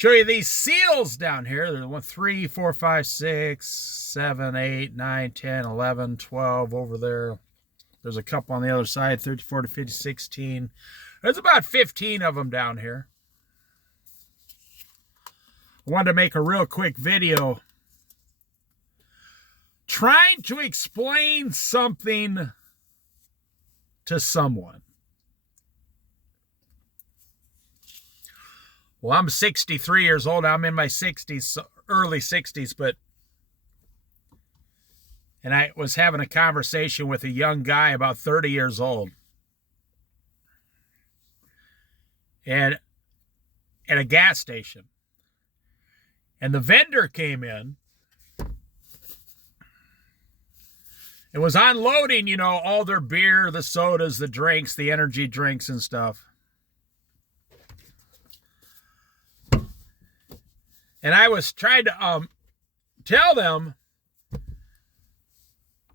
Show you these seals down here. There's 1, 3, 4, 5, 6, 7, 8, 9, 10, 11, 12 over there. There's a couple on the other side, 30, 40, 50, 16. There's about 15 of them down here. I wanted to make a real quick video trying to explain something to someone. Well, I'm 63 years old. I'm in my 60s, early 60s, and I was having a conversation with a young guy about 30 years old. And at a gas station. And the vendor came in and was unloading, you know, all their beer, the sodas, the drinks, the energy drinks and stuff. And I was trying to tell them,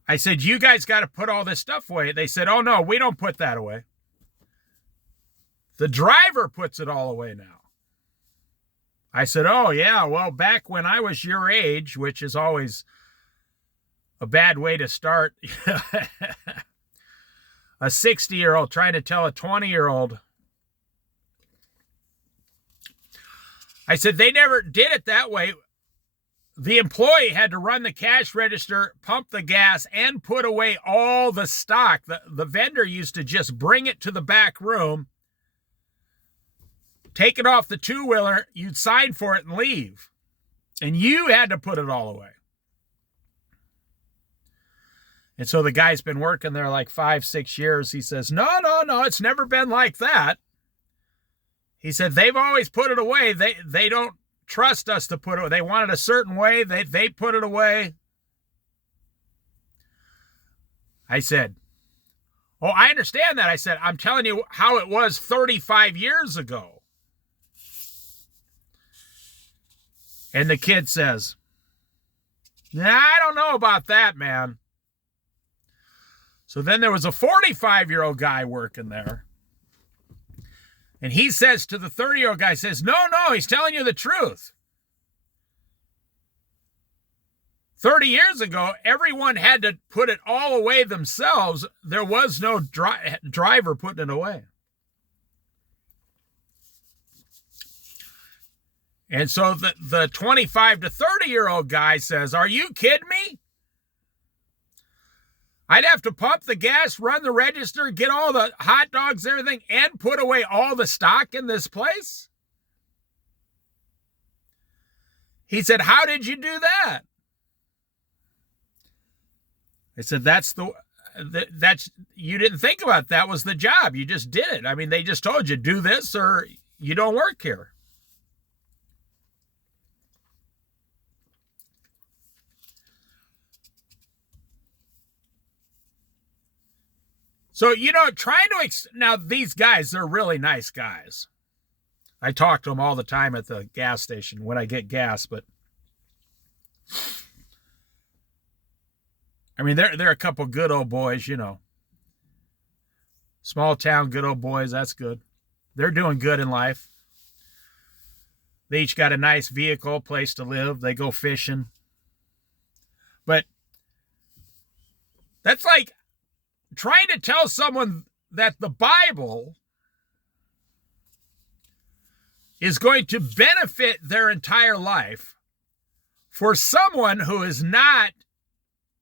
I said, you guys got to put all this stuff away. They said, oh, no, we don't put that away. The driver puts it all away now. I said, oh, yeah, well, back when I was your age, which is always a bad way to start, a 60-year-old trying to tell a 20-year-old. I said, they never did it that way. The employee had to run the cash register, pump the gas, and put away all the stock. The vendor used to just bring it to the back room, take it off the two-wheeler, you'd sign for it and leave. And you had to put it all away. And so the guy's been working there like 5, 6 years. He says, no, it's never been like that. He said, they've always put it away. They don't trust us to put it away. They want it a certain way. They put it away. I said, oh, I understand that. I said, I'm telling you how it was 35 years ago. And the kid says, nah, I don't know about that, man. So then there was a 45-year-old guy working there. And he says to the 30-year-old guy, says, no, he's telling you the truth. 30 years ago, everyone had to put it all away themselves. There was no driver putting it away. And so the 25 to 30-year-old guy says, are you kidding me? I'd have to pump the gas, run the register, get all the hot dogs, everything, and put away all the stock in this place? He said, how did you do that? I said, you didn't think about it. That was the job. You just did it. I mean, they just told you, do this or you don't work here. So, you know, now these guys, they're really nice guys. I talk to them all the time at the gas station when I get gas, but I mean, they're a couple good old boys, you know. Small town, good old boys, that's good. They're doing good in life. They each got a nice vehicle, place to live. They go fishing. But that's like trying to tell someone that the Bible is going to benefit their entire life for someone who is not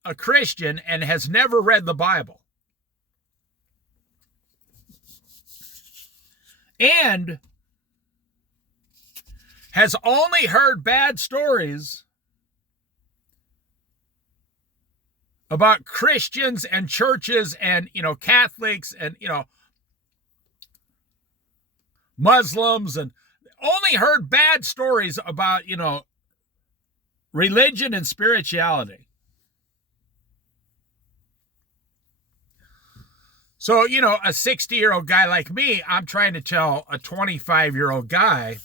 a Christian and has never read the Bible. And has only heard bad stories about Christians and churches and, you know, Catholics and, you know, Muslims, and only heard bad stories about, you know, religion and spirituality. So, you know, a 60-year-old guy like me, I'm trying to tell a 25-year-old guy,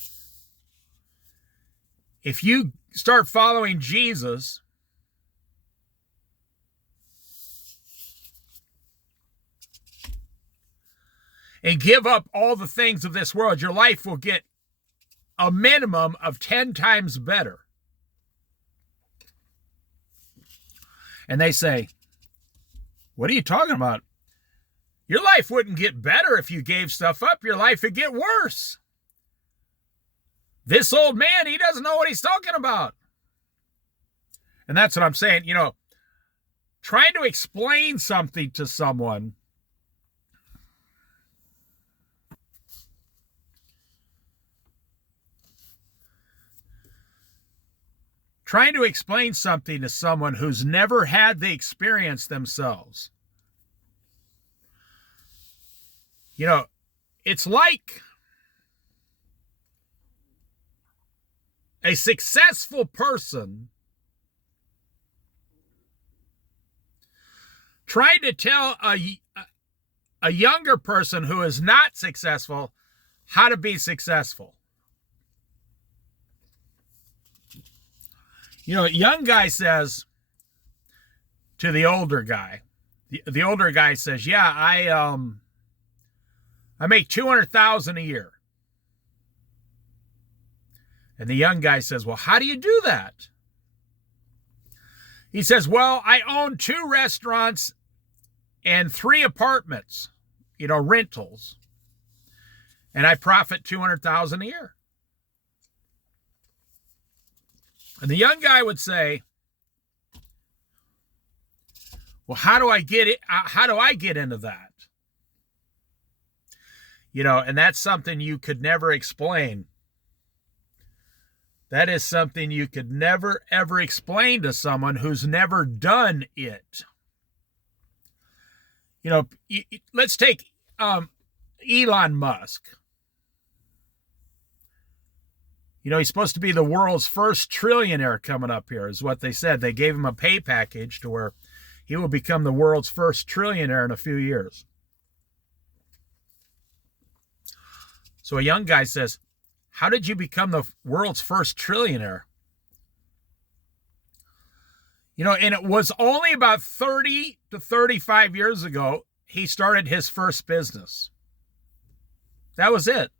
if you start following Jesus, and give up all the things of this world, your life will get a minimum of 10 times better. And they say, what are you talking about? Your life wouldn't get better if you gave stuff up. Your life would get worse. This old man, he doesn't know what he's talking about. And that's what I'm saying. You know, trying to explain something to someone who's never had the experience themselves. You know, it's like a successful person trying to tell a younger person who is not successful how to be successful. You know, a young guy says to the older guy, the older guy says, yeah, I make $200,000 a year. And the young guy says, well, how do you do that? He says, well, I own 2 restaurants and 3 apartments, you know, rentals. And I profit $200,000 a year. And the young guy would say, well, how do I get it? How do I get into that? You know, and that's something you could never explain. That is something you could never, ever explain to someone who's never done it. You know, let's take Elon Musk. You know, he's supposed to be the world's first trillionaire coming up here, is what they said. They gave him a pay package to where he will become the world's first trillionaire in a few years. So a young guy says, how did you become the world's first trillionaire? You know, and it was only about 30 to 35 years ago he started his first business. That was it.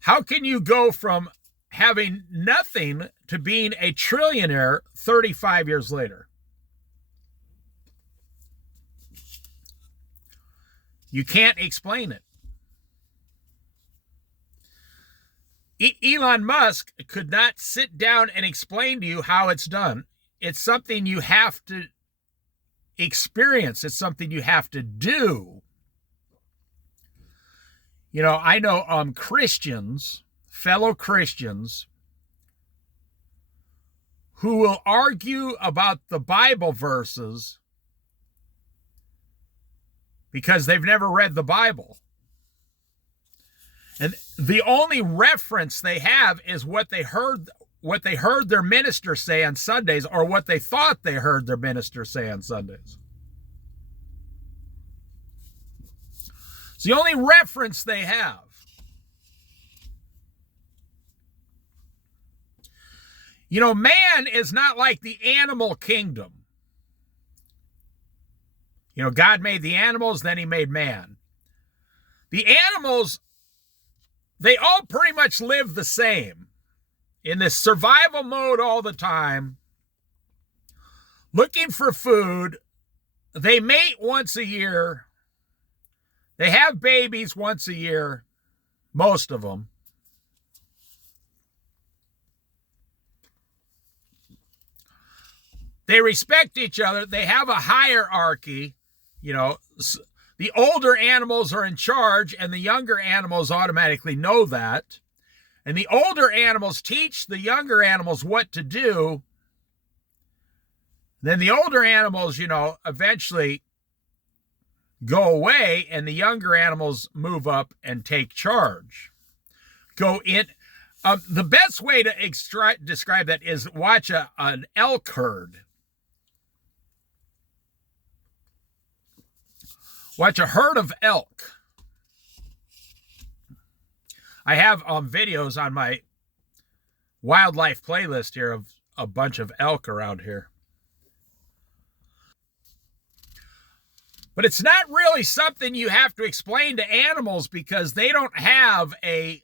How can you go from having nothing to being a trillionaire 35 years later? You can't explain it. Elon Musk could not sit down and explain to you how it's done. It's something you have to experience. It's something you have to do. You know, I know Christians, fellow Christians, who will argue about the Bible verses because they've never read the Bible. And the only reference they have is what they heard their minister say on Sundays, or what they thought they heard their minister say on Sundays. It's the only reference they have. You know, man is not like the animal kingdom. You know, God made the animals, then he made man. The animals, they all pretty much live the same, in this survival mode all the time, looking for food. They mate once a year. They have babies once a year, most of them. They respect each other. They have a hierarchy. You know, the older animals are in charge, and the younger animals automatically know that. And the older animals teach the younger animals what to do. Then the older animals, you know, eventually go away, and the younger animals move up and take charge. Go in. The best way to describe that is watch an elk herd. Watch a herd of elk. I have videos on my wildlife playlist here of a bunch of elk around here. But it's not really something you have to explain to animals, because they don't have a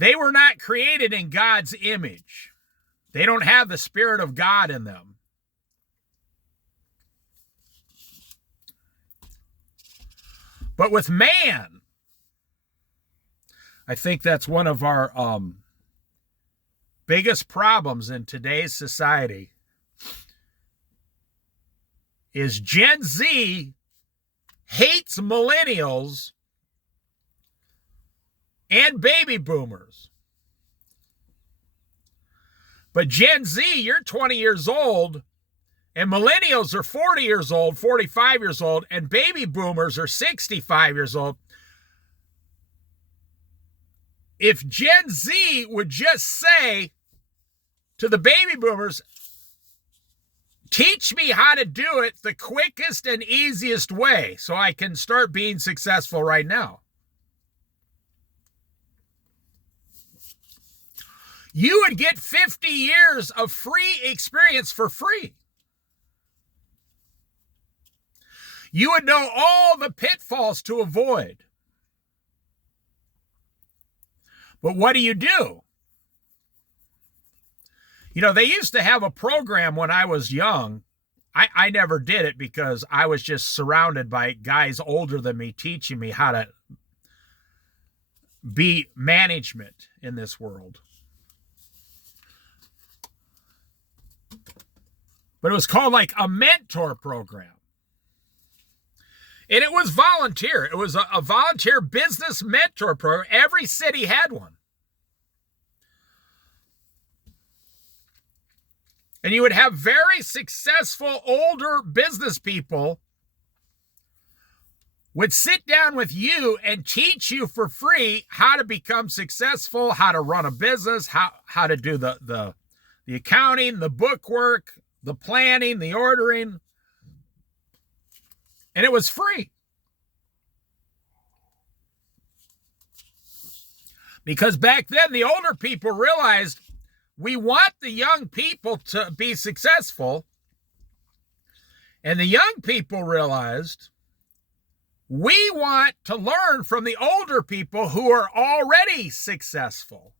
They were not created in God's image. They don't have the Spirit of God in them. But with man, I think that's one of our biggest problems in today's society is Gen Z hates millennials and baby boomers. But Gen Z, you're 20 years old, and millennials are 40 years old, 45 years old, and baby boomers are 65 years old. If Gen Z would just say to the baby boomers, teach me how to do it the quickest and easiest way so I can start being successful right now. You would get 50 years of free experience for free. You would know all the pitfalls to avoid. But what do? You know, they used to have a program when I was young. I never did it because I was just surrounded by guys older than me teaching me how to be management in this world. But it was called like a mentor program. And it was volunteer. It was a volunteer business mentor program. Every city had one. And you would have very successful older business people would sit down with you and teach you for free how to become successful, how to run a business, how to do the accounting, the bookwork, the planning, the ordering. And it was free. Because back then, the older people realized we want the young people to be successful. And the young people realized we want to learn from the older people who are already successful.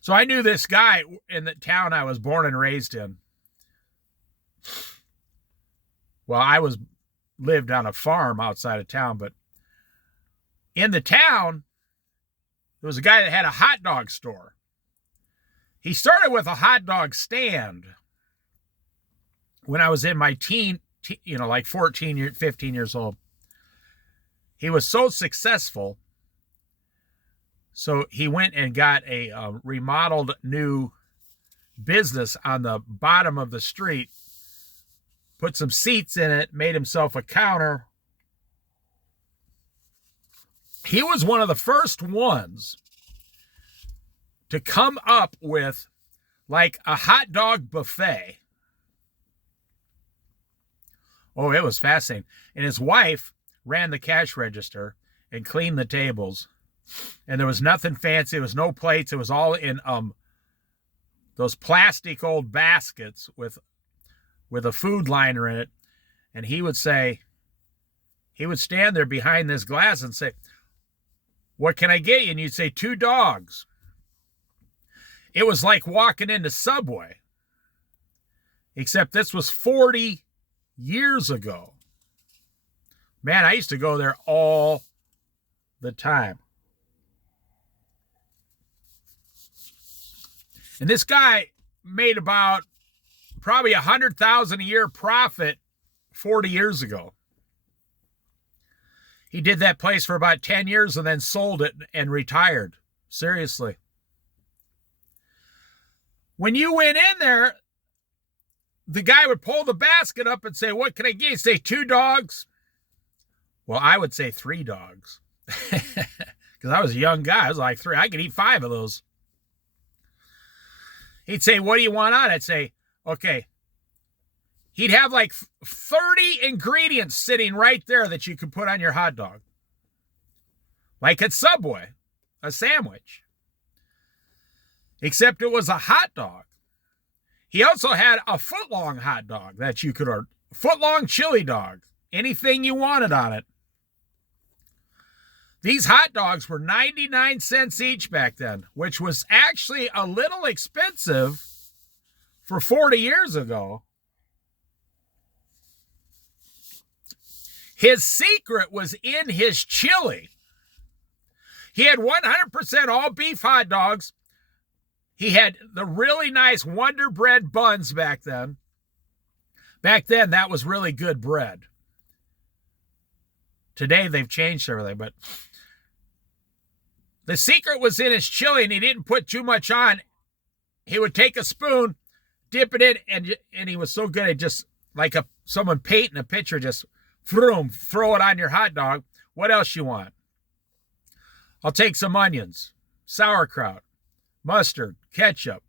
So I knew this guy in the town I was born and raised in. Well, I lived on a farm outside of town, but in the town, there was a guy that had a hot dog store. He started with a hot dog stand when I was in my like 14, 15 years old. He was so successful, so he went and got a remodeled new business on the bottom of the street, put some seats in it, made himself a counter. He was one of the first ones to come up with like a hot dog buffet. Oh, it was fascinating. And his wife ran the cash register and cleaned the tables. And there was nothing fancy. There was no plates. It was all in those plastic old baskets with a food liner in it. And he would stand there behind this glass and say, "What can I get you?" And you'd say, "2 dogs." It was like walking into Subway. Except this was 40 years ago. Man, I used to go there all the time. And this guy made about probably $100,000 a year profit 40 years ago. He did that place for about 10 years and then sold it and retired. Seriously. When you went in there, the guy would pull the basket up and say, "What can I get?" He'd say, "2 dogs." Well, I would say 3 dogs. Because I was a young guy. I was like 3. I could eat 5 of those. He'd say, "What do you want on it?" I'd say, "Okay." He'd have like 30 ingredients sitting right there that you could put on your hot dog. Like at Subway, a sandwich. Except it was a hot dog. He also had a foot-long hot dog that you could order. Foot-long chili dog. Anything you wanted on it. These hot dogs were 99 cents each back then, which was actually a little expensive for 40 years ago. His secret was in his chili. He had 100% all beef hot dogs. He had the really nice Wonder Bread buns back then. Back then, that was really good bread. Today, they've changed everything, but the secret was in his chili, and he didn't put too much on. He would take a spoon, dip it in, and he was so good at just like someone painting a picture, just vroom, throw it on your hot dog. What else you want? I'll take some onions, sauerkraut, mustard, ketchup,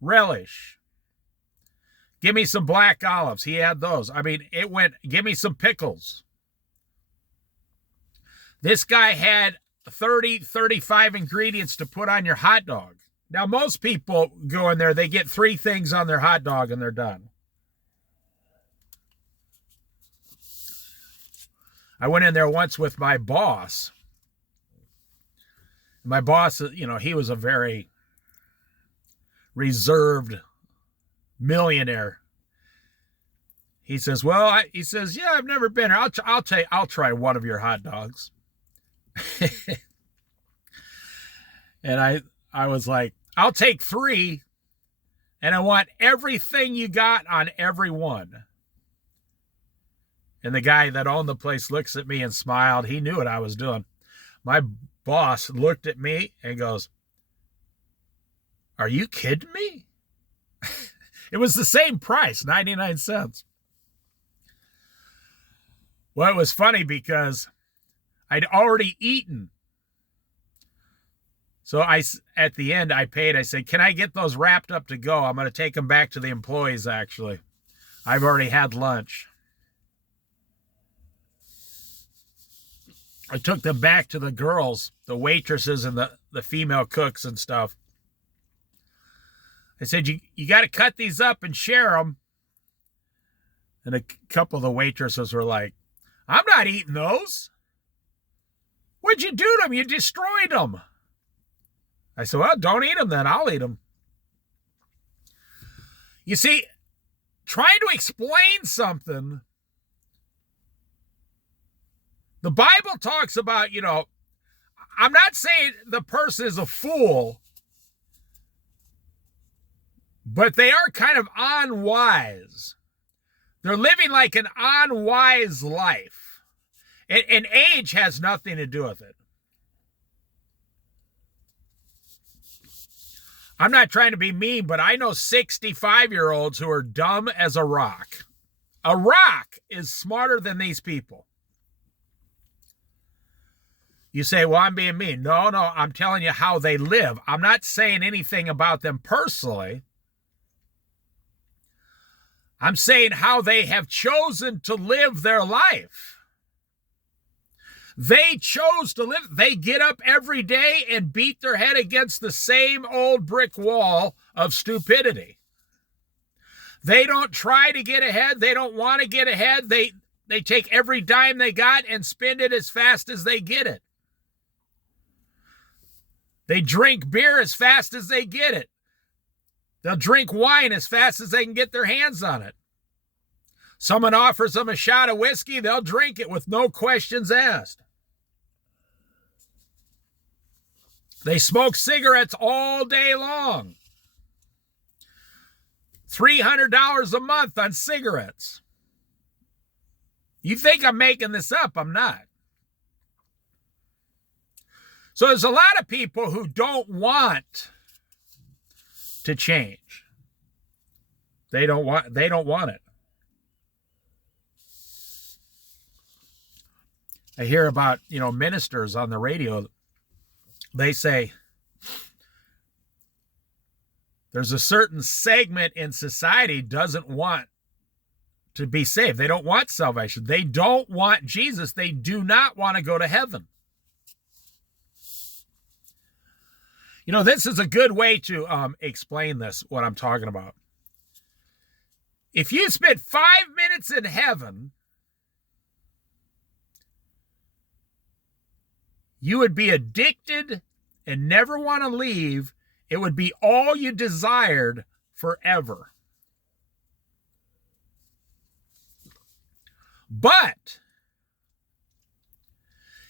relish. Give me some black olives. He had those. I mean, it went, give me some pickles. This guy had 30, 35 ingredients to put on your hot dog. Now, most people go in there, they get 3 things on their hot dog and they're done. I went in there once with my boss. My boss, you know, he was a very reserved millionaire. He says, well, he says, yeah, I've never been here. I'll try one of your hot dogs. And I was like, I'll take 3, and I want everything you got on every one. And the guy that owned the place looks at me and smiled. He knew what I was doing. My boss looked at me and goes, are you kidding me? It was the same price, 99 cents. Well, it was funny because I'd already eaten. So at the end, I paid. I said, can I get those wrapped up to go? I'm going to take them back to the employees, actually. I've already had lunch. I took them back to the girls, the waitresses and the female cooks and stuff. I said, you got to cut these up and share them. And a couple of the waitresses were like, I'm not eating those. What'd you do to them? You destroyed them. I said, well, don't eat them then. I'll eat them. You see, trying to explain something, the Bible talks about, you know, I'm not saying the person is a fool, but they are kind of unwise. They're living like an unwise life. And age has nothing to do with it. I'm not trying to be mean, but I know 65-year-olds who are dumb as a rock. A rock is smarter than these people. You say, well, I'm being mean. No, I'm telling you how they live. I'm not saying anything about them personally. I'm saying how they have chosen to live their life. They chose to live. They get up every day and beat their head against the same old brick wall of stupidity. They don't try to get ahead. They don't want to get ahead. They take every dime they got and spend it as fast as they get it. They drink beer as fast as they get it. They'll drink wine as fast as they can get their hands on it. Someone offers them a shot of whiskey, they'll drink it with no questions asked. They smoke cigarettes all day long. $300 a month on cigarettes. You think I'm making this up? I'm not. So there's a lot of people who don't want to change. They don't want it. I hear about, ministers on the radio. They say there's a certain segment in society doesn't want to be saved. They don't want salvation. They don't want Jesus. They do not want to go to heaven. This is a good way to explain this, what I'm talking about. If you spent 5 minutes in heaven, you would be addicted and never want to leave. It would be all you desired forever. But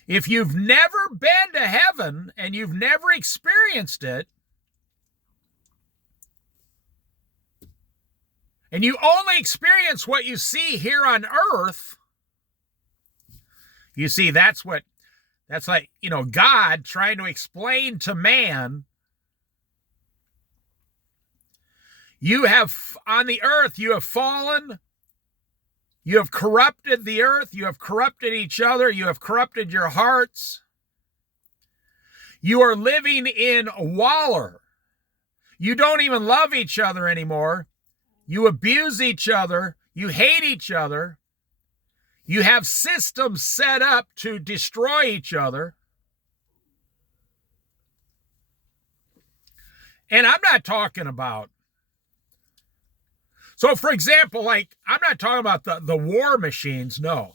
if you've never been to heaven and you've never experienced it, and you only experience what you see here on earth, you see, that's like, God trying to explain to man, on the earth, you have fallen, you have corrupted the earth, you have corrupted each other, you have corrupted your hearts. You are living in Waller. You don't even love each other anymore. You abuse each other. You hate each other. You have systems set up to destroy each other. And I'm not talking about, so for example, like, I'm not talking about the war machines, no.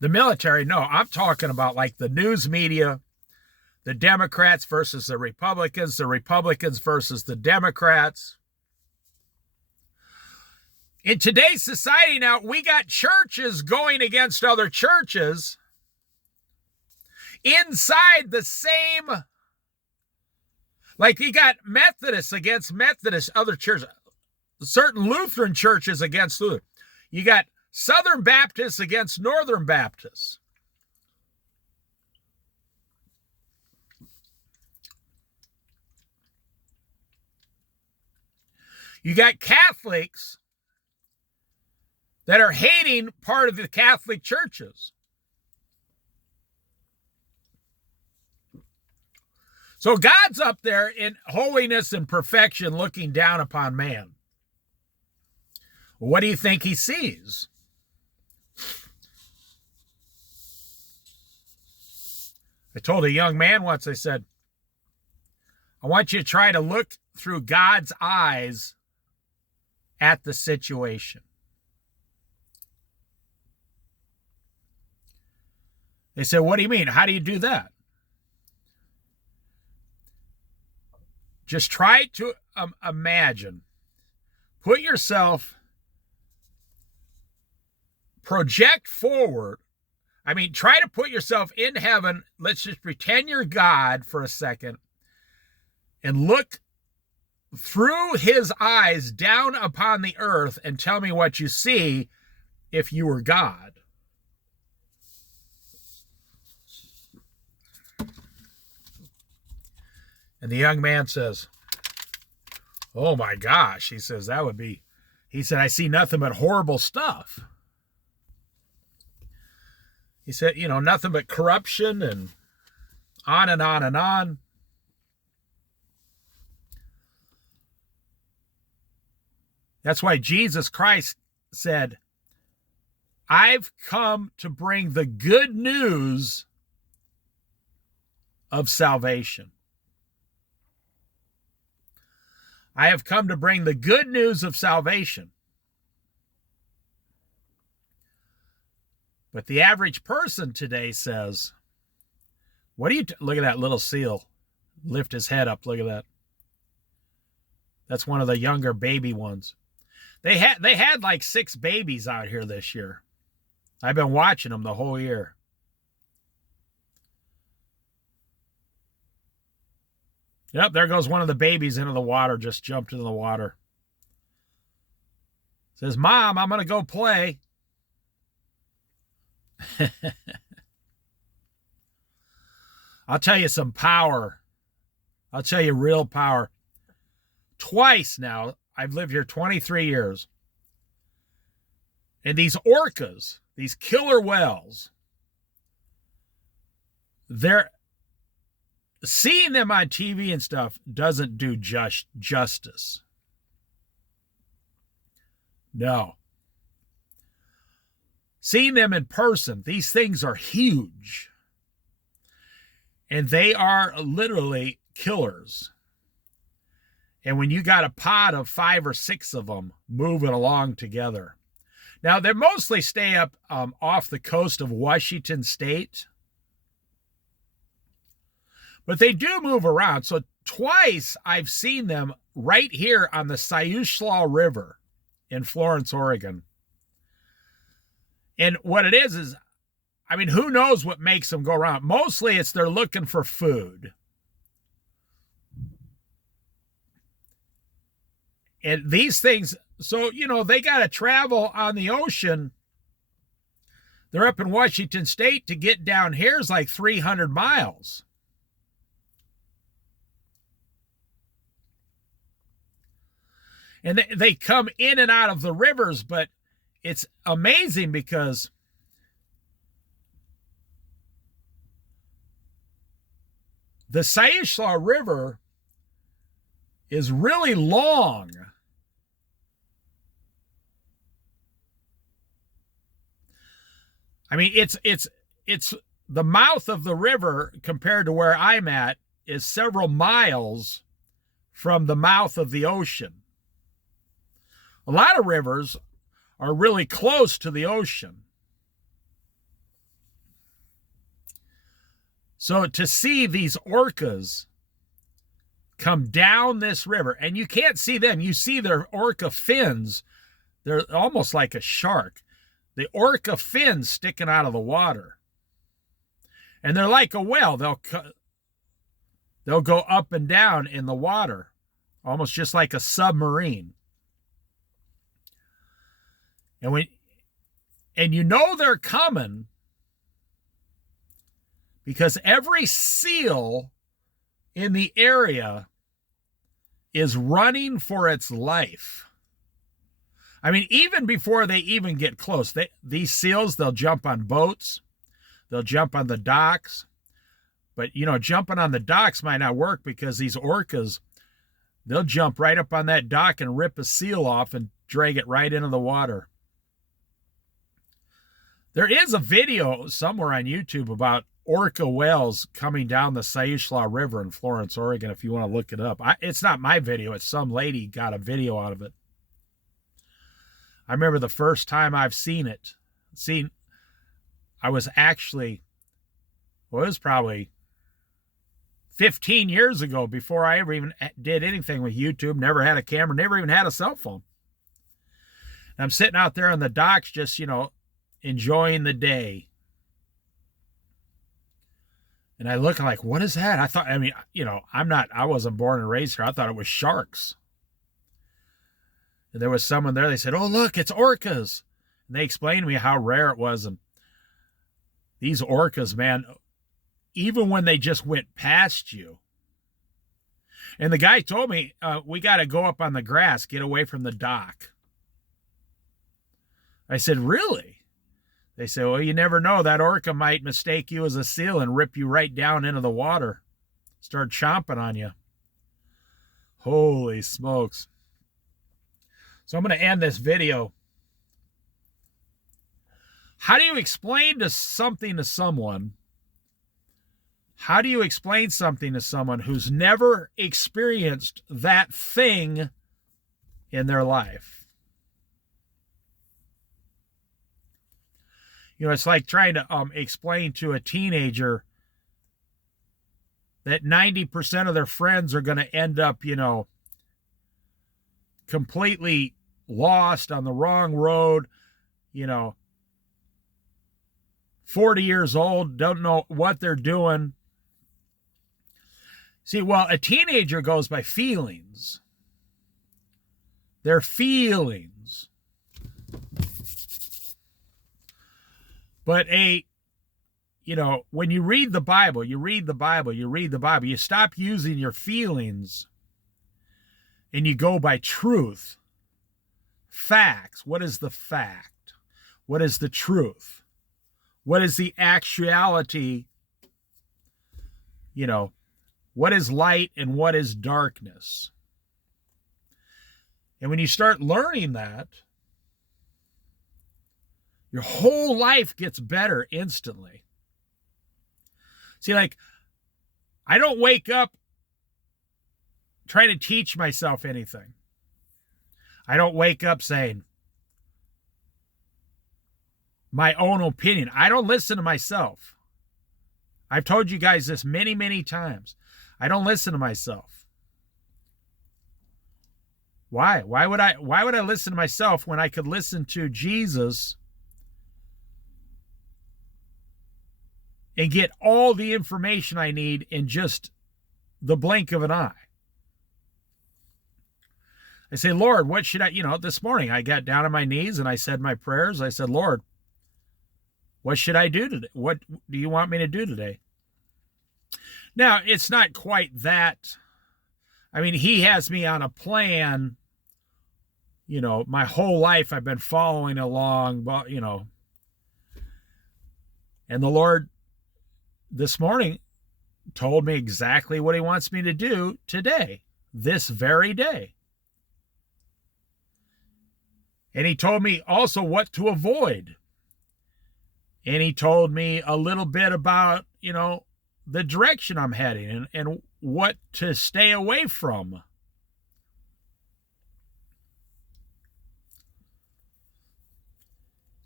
The military, no. I'm talking about like the news media, the Democrats versus the Republicans versus the Democrats. In today's society now, we got churches going against other churches inside the same, like you got Methodists against Methodists, other churches, certain Lutheran churches against Lutheran. You got Southern Baptists against Northern Baptists. You got Catholics that are hating part of the Catholic churches. So God's up there in holiness and perfection looking down upon man. What do you think he sees? I told a young man once, I said, I want you to try to look through God's eyes at the situation. They said, what do you mean? How do you do that? Just try to imagine. Put yourself, project forward. I mean, try to put yourself in heaven. Let's just pretend you're God for a second and look through his eyes down upon the earth and tell me what you see if you were God. And the young man says, oh my gosh, he says, that would be, he said, I see nothing but horrible stuff. He said, nothing but corruption and on and on and on. That's why Jesus Christ said, I've come to bring the good news of salvation. I have come to bring the good news of salvation. But the average person today says, what do you, look at that little seal, lift his head up, look at that. That's one of the younger baby ones. They had like 6 babies out here this year. I've been watching them the whole year. Yep, there goes one of the babies into the water, just jumped into the water. Says, Mom, I'm going to go play. I'll tell you some power. I'll tell you real power. Twice now, I've lived here 23 years. And these orcas, these killer whales, seeing them on TV and stuff doesn't do justice. No. Seeing them in person, these things are huge. And they are literally killers. And when you got a pod of 5 or 6 of them moving along together. Now, they mostly stay up off the coast of Washington State. But they do move around. So twice I've seen them right here on the Siuslaw River in Florence, Oregon. And what it is, I mean, who knows what makes them go around? Mostly it's they're looking for food. And these things, so, you know, they got to travel on the ocean. They're up in Washington State. To get down here is like 300 miles. And they come in and out of the rivers, but it's amazing because the Siuslaw River is really long. I mean, it's the mouth of the river compared to where I'm at is several miles from the mouth of the ocean. A lot of rivers are really close to the ocean. So to see these orcas come down this river, and you can't see them, you see their orca fins, they're almost like a shark. The orca fins sticking out of the water. And they're like a whale. They'll go up and down in the water, almost just like a submarine. And you know they're coming because every seal in the area is running for its life. I mean, even before they even get close, these seals, they'll jump on boats, they'll jump on the docks. But, you know, jumping on the docks might not work because these orcas, they'll jump right up on that dock and rip a seal off and drag it right into the water. There is a video somewhere on YouTube about orca whales coming down the Siuslaw River in Florence, Oregon, if you want to look it up. It's not my video. It's some lady got a video out of it. I remember the first time I've seen it. I was actually, well, it was probably 15 years ago before I ever even did anything with YouTube, never had a camera, never even had a cell phone. And I'm sitting out there on the docks just, you know, enjoying the day. And I look like, what is that? I thought, I mean, you know, I wasn't born and raised here. I thought it was sharks. And there was someone there, they said, oh, look, it's orcas. And they explained to me how rare it was. And these orcas, man, even when they just went past you. And the guy told me, we got to go up on the grass, get away from the dock. I said, really? They said, well, you never know. That orca might mistake you as a seal and rip you right down into the water. Start chomping on you. Holy smokes. So I'm going to end this video. How do you explain something to someone? How do you explain something to someone who's never experienced that thing in their life? You know, it's like trying to explain to a teenager that 90% of their friends are going to end up, you know, completely lost on the wrong road, you know, 40 years old, don't know what they're doing. See, well, a teenager goes by feelings. Their feelings. But you know, when you read the Bible, you stop using your feelings and you go by truth. Facts. What is the fact? What is the truth? What is the actuality? You know, what is light and what is darkness? And when you start learning that, your whole life gets better instantly. See, like, I don't wake up trying to teach myself anything. I don't wake up saying my own opinion. I don't listen to myself. I've told you guys this many, many times. I don't listen to myself. Why? Why would I listen to myself when I could listen to Jesus and get all the information I need in just the blink of an eye? I say, Lord, what should I, this morning I got down on my knees and I said my prayers. I said, Lord, what should I do today? What do you want me to do today? Now, it's not quite that. I mean, he has me on a plan. My whole life I've been following along, and the Lord this morning told me exactly what he wants me to do today, this very day. And he told me also what to avoid. And he told me a little bit about, the direction I'm heading and what to stay away from.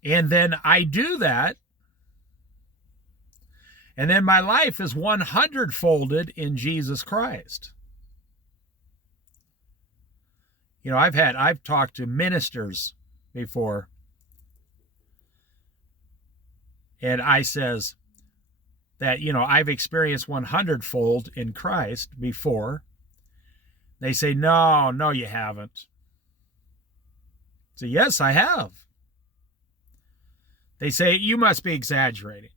And then I do that. And then my life is 100-folded in Jesus Christ. I've talked to ministers before. And I says that, I've experienced 100-fold in Christ before. They say, no, you haven't. I say, yes, I have. They say, you must be exaggerating.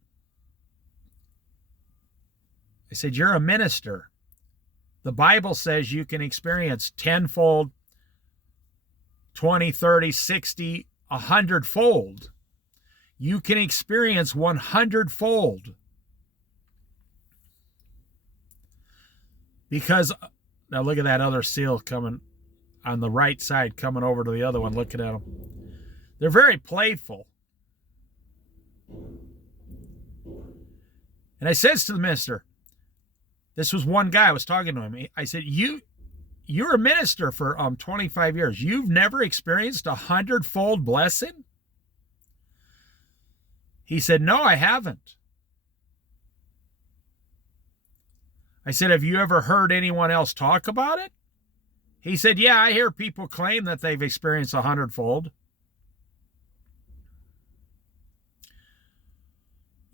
I said, you're a minister. The Bible says you can experience 10-fold, 20, 30, 60, 100-fold. You can experience 100-fold. Because, now look at that other seal coming on the right side, coming over to the other one, looking at them. They're very playful. And I says to the minister, this was one guy, I was talking to him. I said, you're a minister for 25 years. You've never experienced 100-fold blessing? He said, no, I haven't. I said, have you ever heard anyone else talk about it? He said, yeah, I hear people claim that they've experienced 100-fold.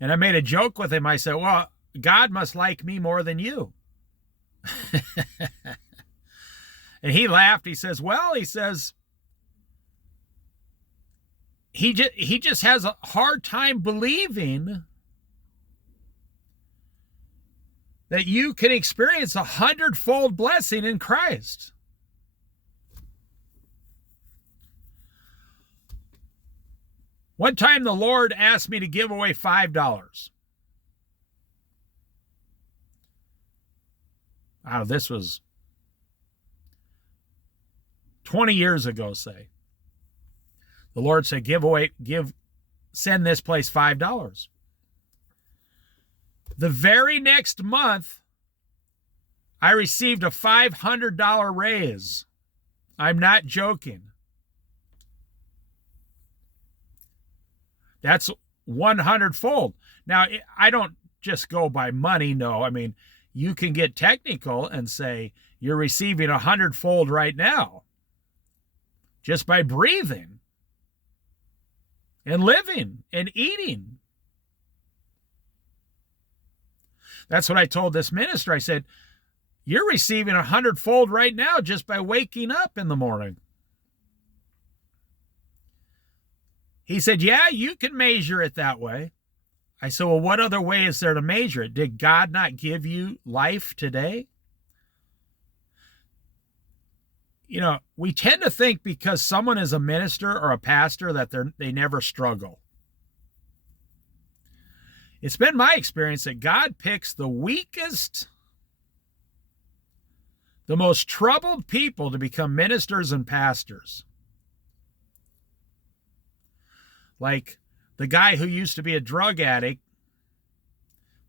And I made a joke with him. I said, well, God must like me more than you. And he laughed. He says, he just has a hard time believing that you can experience 100-fold blessing in Christ. One time the Lord asked me to give away $5. This was 20 years ago, say. The Lord said, send this place $5. The very next month, I received a $500 raise. I'm not joking. That's 100-fold. Now, I don't just go by money, no. I mean, you can get technical and say you're receiving 100-fold right now just by breathing and living and eating. That's what I told this minister. I said, you're receiving 100-fold right now just by waking up in the morning. He said, yeah, you can measure it that way. I said, well, what other way is there to measure it? Did God not give you life today? We tend to think because someone is a minister or a pastor that they never struggle. It's been my experience that God picks the weakest, the most troubled people to become ministers and pastors. Like the guy who used to be a drug addict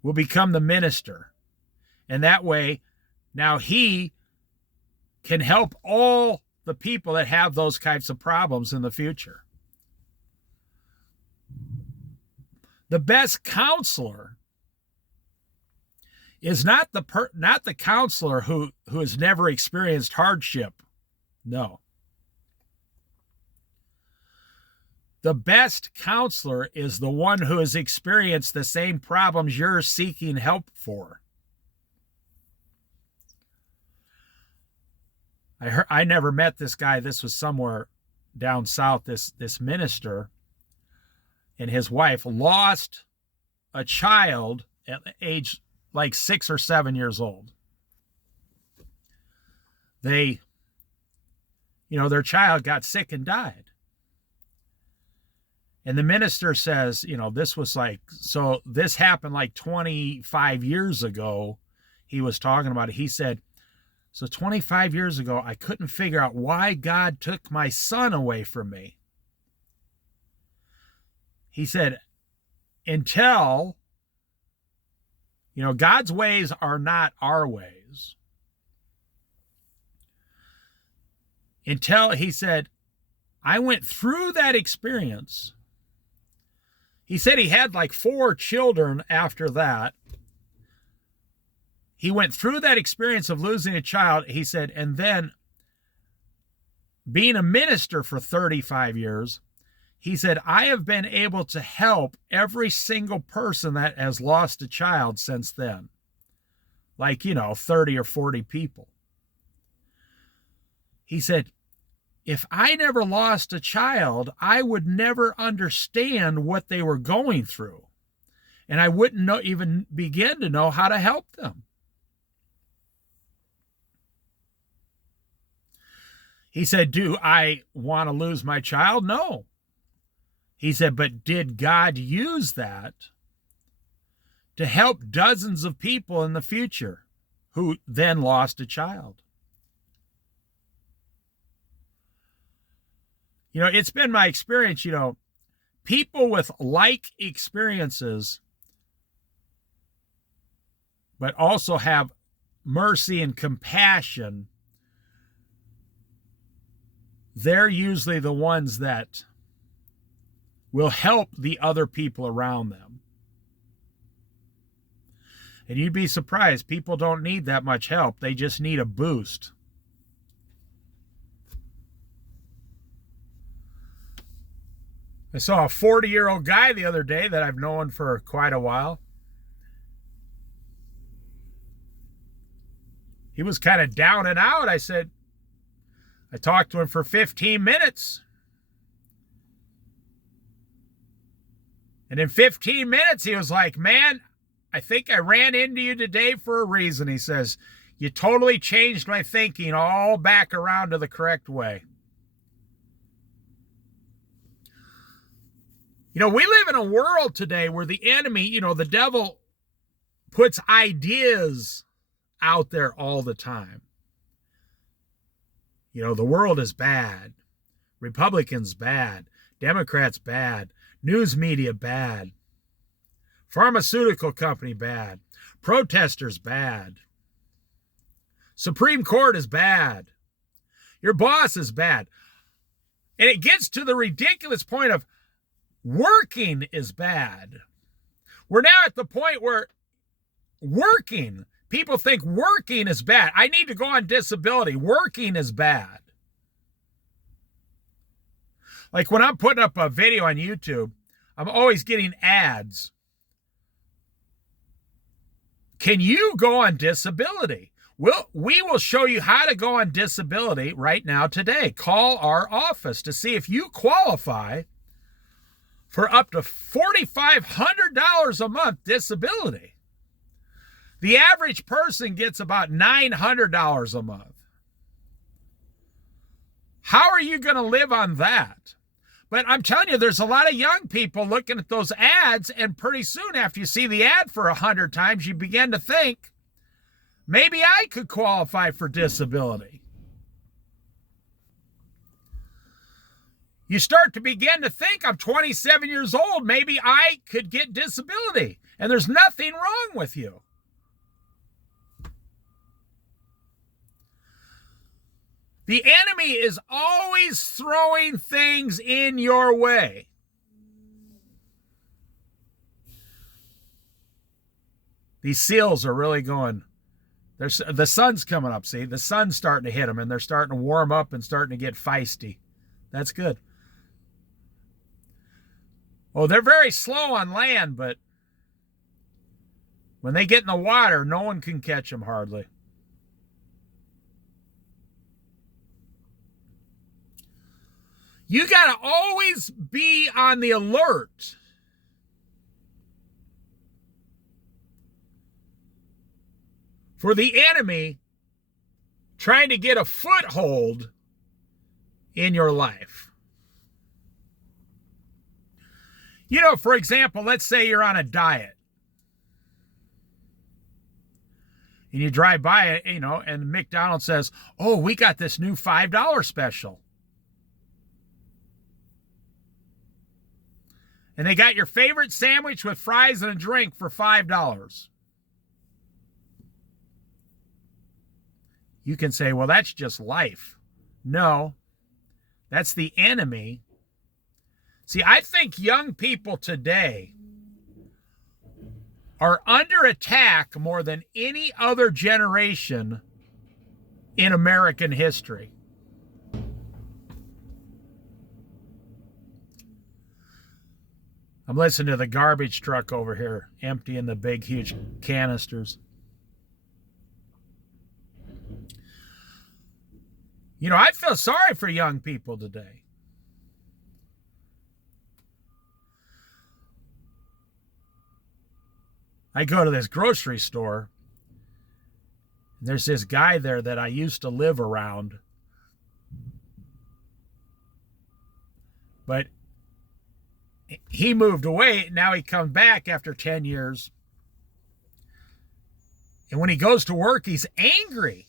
will become the minister. And that way, now he can help all the people that have those kinds of problems in the future. The best counselor is not the counselor who has never experienced hardship. No. The best counselor is the one who has experienced the same problems you're seeking help for. I never met this guy. This was somewhere down south. This minister and his wife lost a child at age like 6 or 7 years old. Their child got sick and died. And the minister says, this happened like 25 years ago. He was talking about it. He said, so 25 years ago, I couldn't figure out why God took my son away from me. He said, until, God's ways are not our ways. Until, he said, I went through that experience. He said he had like 4 children after that. He went through that experience of losing a child, he said, and then being a minister for 35 years, he said, I have been able to help every single person that has lost a child since then. Like, 30 or 40 people. He said, if I never lost a child, I would never understand what they were going through. And I wouldn't even begin to know how to help them. He said, do I want to lose my child? No. He said, but did God use that to help dozens of people in the future who then lost a child? It's been my experience, people with like experiences, but also have mercy and compassion, they're usually the ones that will help the other people around them. And you'd be surprised, people don't need that much help. They just need a boost. I saw a 40-year-old guy the other day that I've known for quite a while. He was kind of down and out. I talked to him for 15 minutes. And in 15 minutes, he was like, man, I think I ran into you today for a reason. He says, you totally changed my thinking all back around to the correct way. We live in a world today where the enemy, the devil puts ideas out there all the time. The world is bad. Republicans bad. Democrats bad. News media bad. Pharmaceutical company bad. Protesters bad. Supreme Court is bad. Your boss is bad. And it gets to the ridiculous point of working is bad. We're now at the point where people think working is bad. I need to go on disability. Working is bad. Like when I'm putting up a video on YouTube, I'm always getting ads. Can you go on disability? We will show you how to go on disability right now today. Call our office to see if you qualify for up to $4,500 a month disability. The average person gets about $900 a month. How are you going to live on that? But I'm telling you, there's a lot of young people looking at those ads, and pretty soon after you see the ad for 100 times, you begin to think, maybe I could qualify for disability. You start to begin to think, I'm 27 years old, maybe I could get disability. And there's nothing wrong with you. The enemy is always throwing things in your way. These seals are really going. The sun's coming up, see? The sun's starting to hit them, and they're starting to warm up and starting to get feisty. That's good. Oh, they're very slow on land, but when they get in the water, no one can catch them hardly. You got to always be on the alert. For the enemy trying to get a foothold in your life. You know, for example, let's say you're on a diet. And you drive by it, you know, and McDonald's says, oh, we got this new $5 special. And they got your favorite sandwich with fries and a drink for $5. You can say, well, that's just life. No, that's the enemy. See, I think young people today are under attack more than any other generation in American history. I'm listening to the garbage truck over here, emptying the big, huge canisters. You know, I feel sorry for young people today. I go to this grocery store, and there's this guy there that I used to live around. But he moved away. Now he comes back after 10 years. And when he goes to work, he's angry.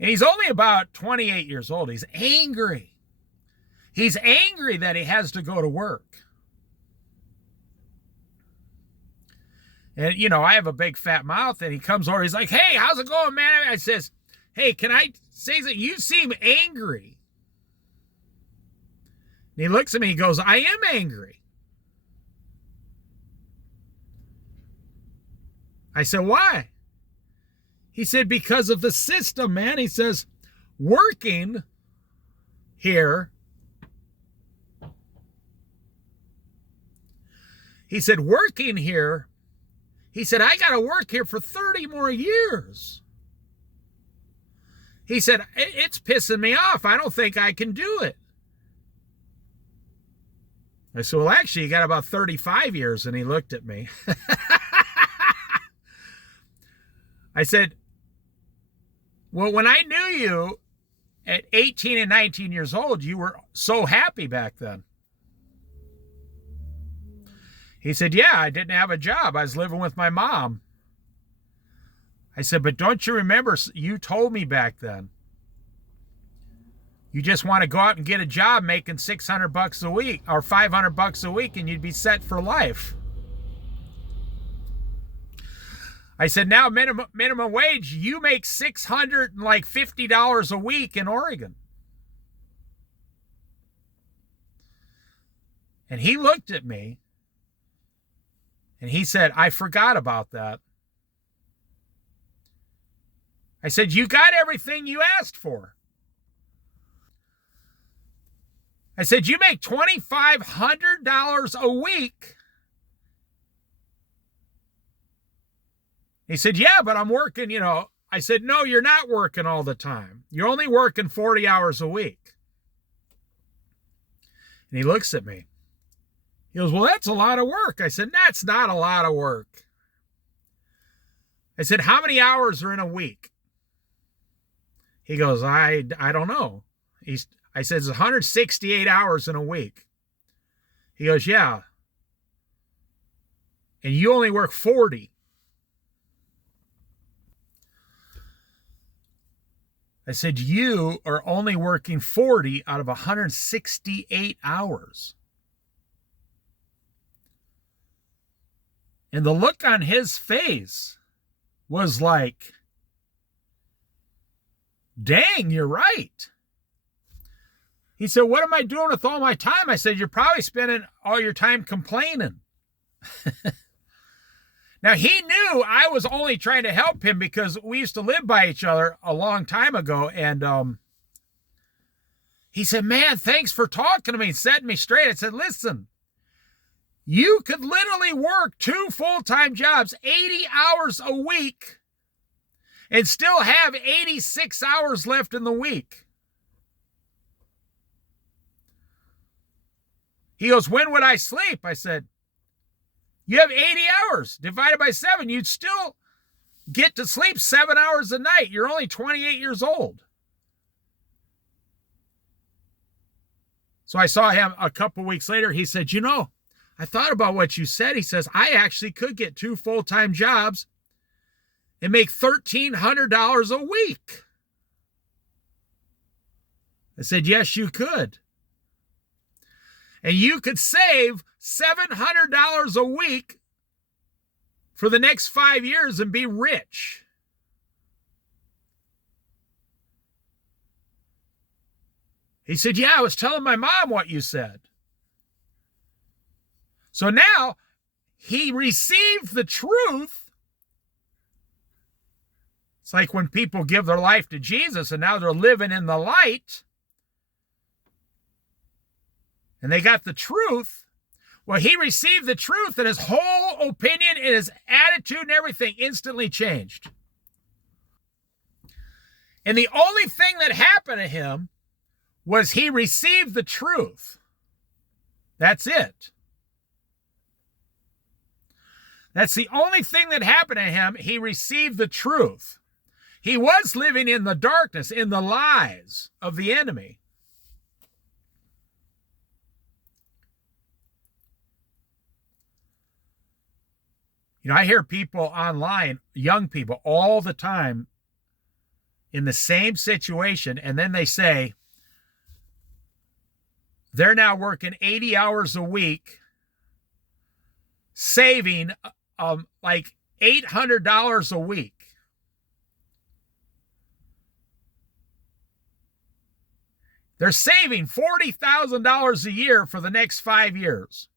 And he's only about 28 years old. He's angry. He's angry that he has to go to work. And, you know, I have a big fat mouth, and he comes over. He's like, hey, how's it going, man? I says, hey, can I say something? You seem angry. And he looks at me, he goes, I am angry. I said, why? He said, because of the system, man. He says, working here. He said, working here. He said, I got to work here for 30 more years. He said, it's pissing me off. I don't think I can do it. I said, well, actually, you got about 35 years. And he looked at me. I said, well, when I knew you at 18 and 19 years old, you were so happy back then. He said, yeah, I didn't have a job. I was living with my mom. I said, but don't you remember, you told me back then, you just want to go out and get a job making $600 a week or $500 a week and you'd be set for life. I said, now minimum wage, you make $650 a week in Oregon. And he looked at me and he said, I forgot about that. I said, you got everything you asked for. I said, you make $2,500 a week. He said, yeah, but I'm working, you know. I said, no, you're not working all the time. You're only working 40 hours a week. And he looks at me. He goes, well, that's a lot of work. I said, that's not a lot of work. I said, how many hours are in a week? He goes, I don't know. I said, it's 168 hours in a week. He goes, yeah. And you only work 40. I said, you are only working 40 out of 168 hours. And the look on his face was like, dang, you're right. He said, what am I doing with all my time? I said, you're probably spending all your time complaining. Now, he knew I was only trying to help him because we used to live by each other a long time ago. And he said, man, thanks for talking to me and setting me straight. I said, listen, you could literally work 2 full-time jobs, 80 hours a week, and still have 86 hours left in the week. He goes, when would I sleep? I said, you have 80 hours divided by 7. You'd still get to sleep 7 hours a night. You're only 28 years old. So I saw him a couple weeks later. He said, you know, I thought about what you said. He says, I actually could get 2 full-time jobs and make $1,300 a week. I said, yes, you could. And you could save $700 a week for the next 5 years and be rich. He said, yeah, I was telling my mom what you said. So now he received the truth. It's like when people give their life to Jesus and now they're living in the light. And they got the truth. Well, he received the truth and his whole opinion and his attitude and everything instantly changed. And the only thing that happened to him was he received the truth. That's it. That's the only thing that happened to him. He received the truth. He was living in the darkness, in the lies of the enemy. You know, I hear people online, young people, all the time in the same situation, and then they say they're now working 80 hours a week, saving like $800 a week. They're saving $40,000 a year for the next 5 years.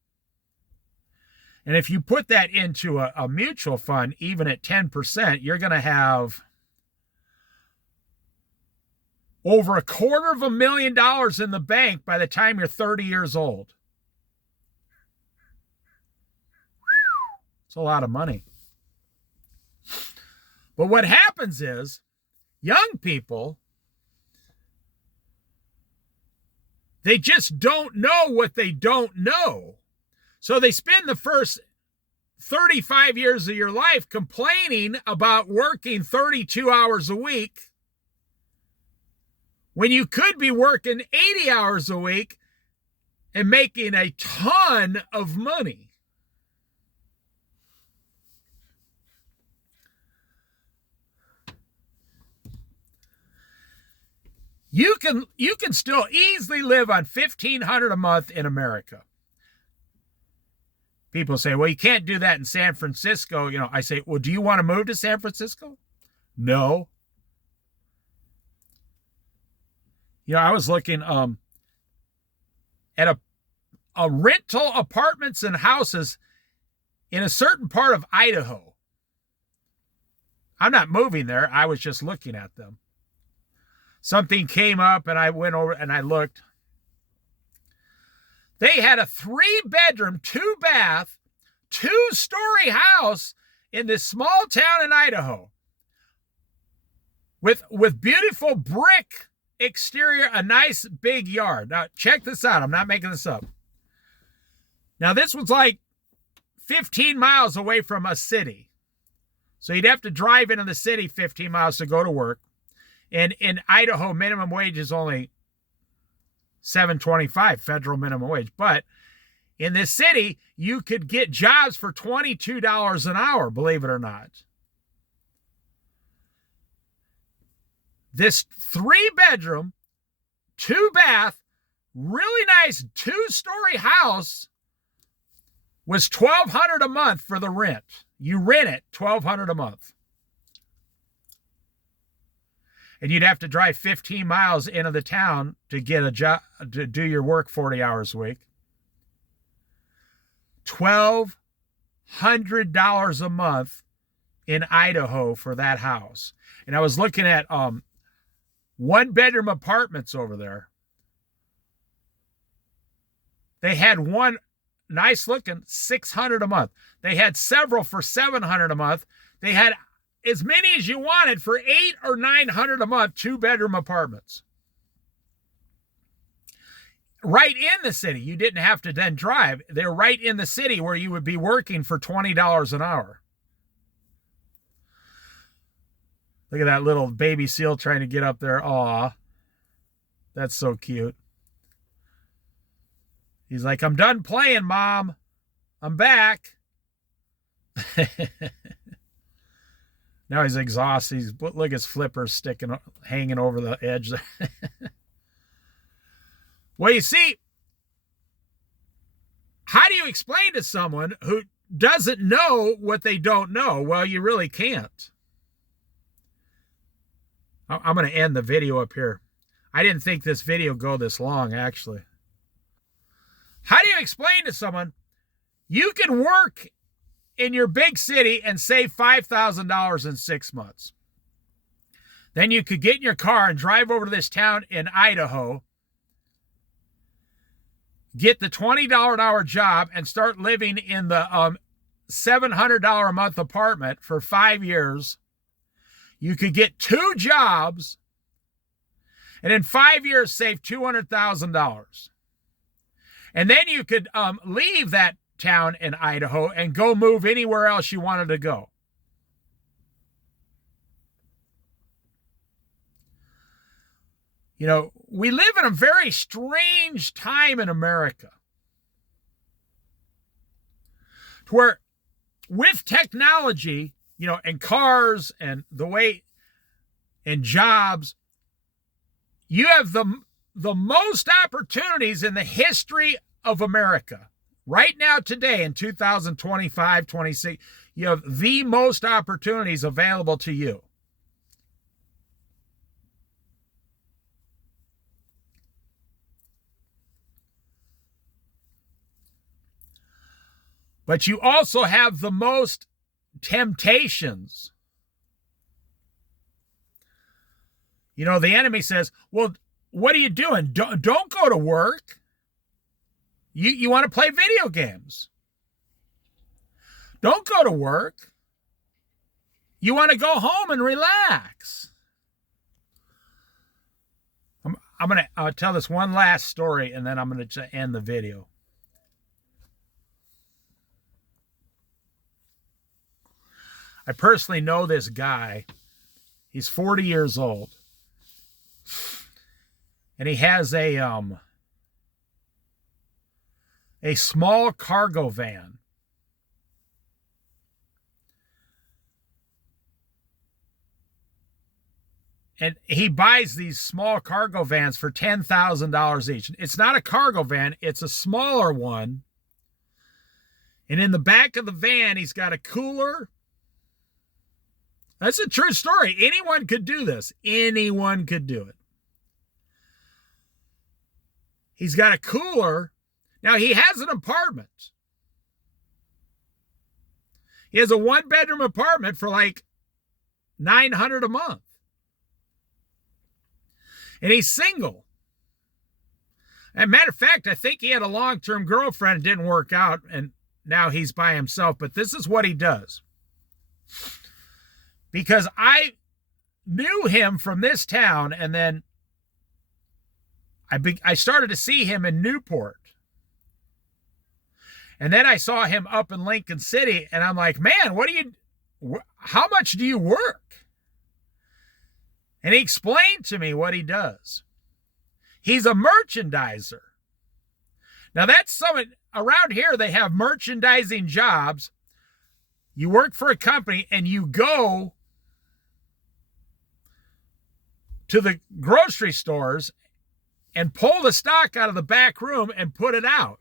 And if you put that into a mutual fund, even at 10%, you're going to have over $250,000 in the bank by the time you're 30 years old. It's a lot of money. But what happens is, young people, they just don't know what they don't know. So they spend the first 35 years of your life complaining about working 32 hours a week when you could be working 80 hours a week and making a ton of money. You can still easily live on $1,500 a month in America. People say, well, you can't do that in San Francisco. You know, I say, well, do you want to move to San Francisco? No. You know, I was looking at a rental apartments and houses in a certain part of Idaho. I'm not moving there. I was just looking at them. Something came up and I went over and I looked. They had a 3-bedroom, 2-bath, 2-story house in this small town in Idaho with beautiful brick exterior, a nice big yard. Now, check this out. I'm not making this up. Now, this was like 15 miles away from a city. So you'd have to drive into the city 15 miles to go to work. And in Idaho, minimum wage is only $7.25 federal minimum wage. But in this city, you could get jobs for $22 an hour, believe it or not. This 3-bedroom, 2-bath, really nice 2-story house was $1,200 a month for the rent. You rent it, $1,200 a month. And you'd have to drive 15 miles into the town to get a job, to do your work 40 hours a week. $1,200 $1,200 a month in Idaho for that house. And I was looking at one-bedroom apartments over there. They had one nice looking $600 a month. They had several for $700 a month. They had as many as you wanted for $800 or $900 a month, two-bedroom apartments. Right in the city. You didn't have to then drive. They're right in the city where you would be working for $20 an hour. Look at that little baby seal trying to get up there. Aw, that's so cute. He's like, I'm done playing, Mom. I'm back. Now he's exhausted. Look at his flippers hanging over the edge there. Well, you see, how do you explain to someone who doesn't know what they don't know? Well, you really can't. I'm going to end the video up here. I didn't think this video would go this long, actually. How do you explain to someone you can work in your big city and save $5,000 in 6 months? Then you could get in your car and drive over to this town in Idaho, get the $20 an hour job, and start living in the $700 a month apartment for 5 years. You could get 2 jobs and in 5 years save $200,000. And then you could leave that town in Idaho and go move anywhere else you wanted to go. You know, we live in a very strange time in America, to where with technology, you know, and cars and the way and jobs, you have the most opportunities in the history of America. Right now, today, in 2025, 26, you have the most opportunities available to you. But you also have the most temptations. You know, the enemy says, well, what are you doing? Don't go to work. You want to play video games. Don't go to work. You want to go home and relax. I'm going to tell this one last story, and then I'm going to end the video. I personally know this guy. He's 40 years old. And he has a small cargo van. And he buys these small cargo vans for $10,000 each. It's not a cargo van, it's a smaller one. And in the back of the van, he's got a cooler. That's a true story. Anyone could do this. Anyone could do it. He's got a cooler. Now, he has an apartment. He has a one-bedroom apartment for like $900 a month. And he's single. As a matter of fact, I think he had a long-term girlfriend. It didn't work out, and now he's by himself. But this is what he does. Because I knew him from this town, and then I started to see him in Newport. And then I saw him up in Lincoln City, and I'm like, man, how much do you work? And he explained to me what he does. He's a merchandiser. Now that's something, around here they have merchandising jobs. You work for a company and you go to the grocery stores and pull the stock out of the back room and put it out.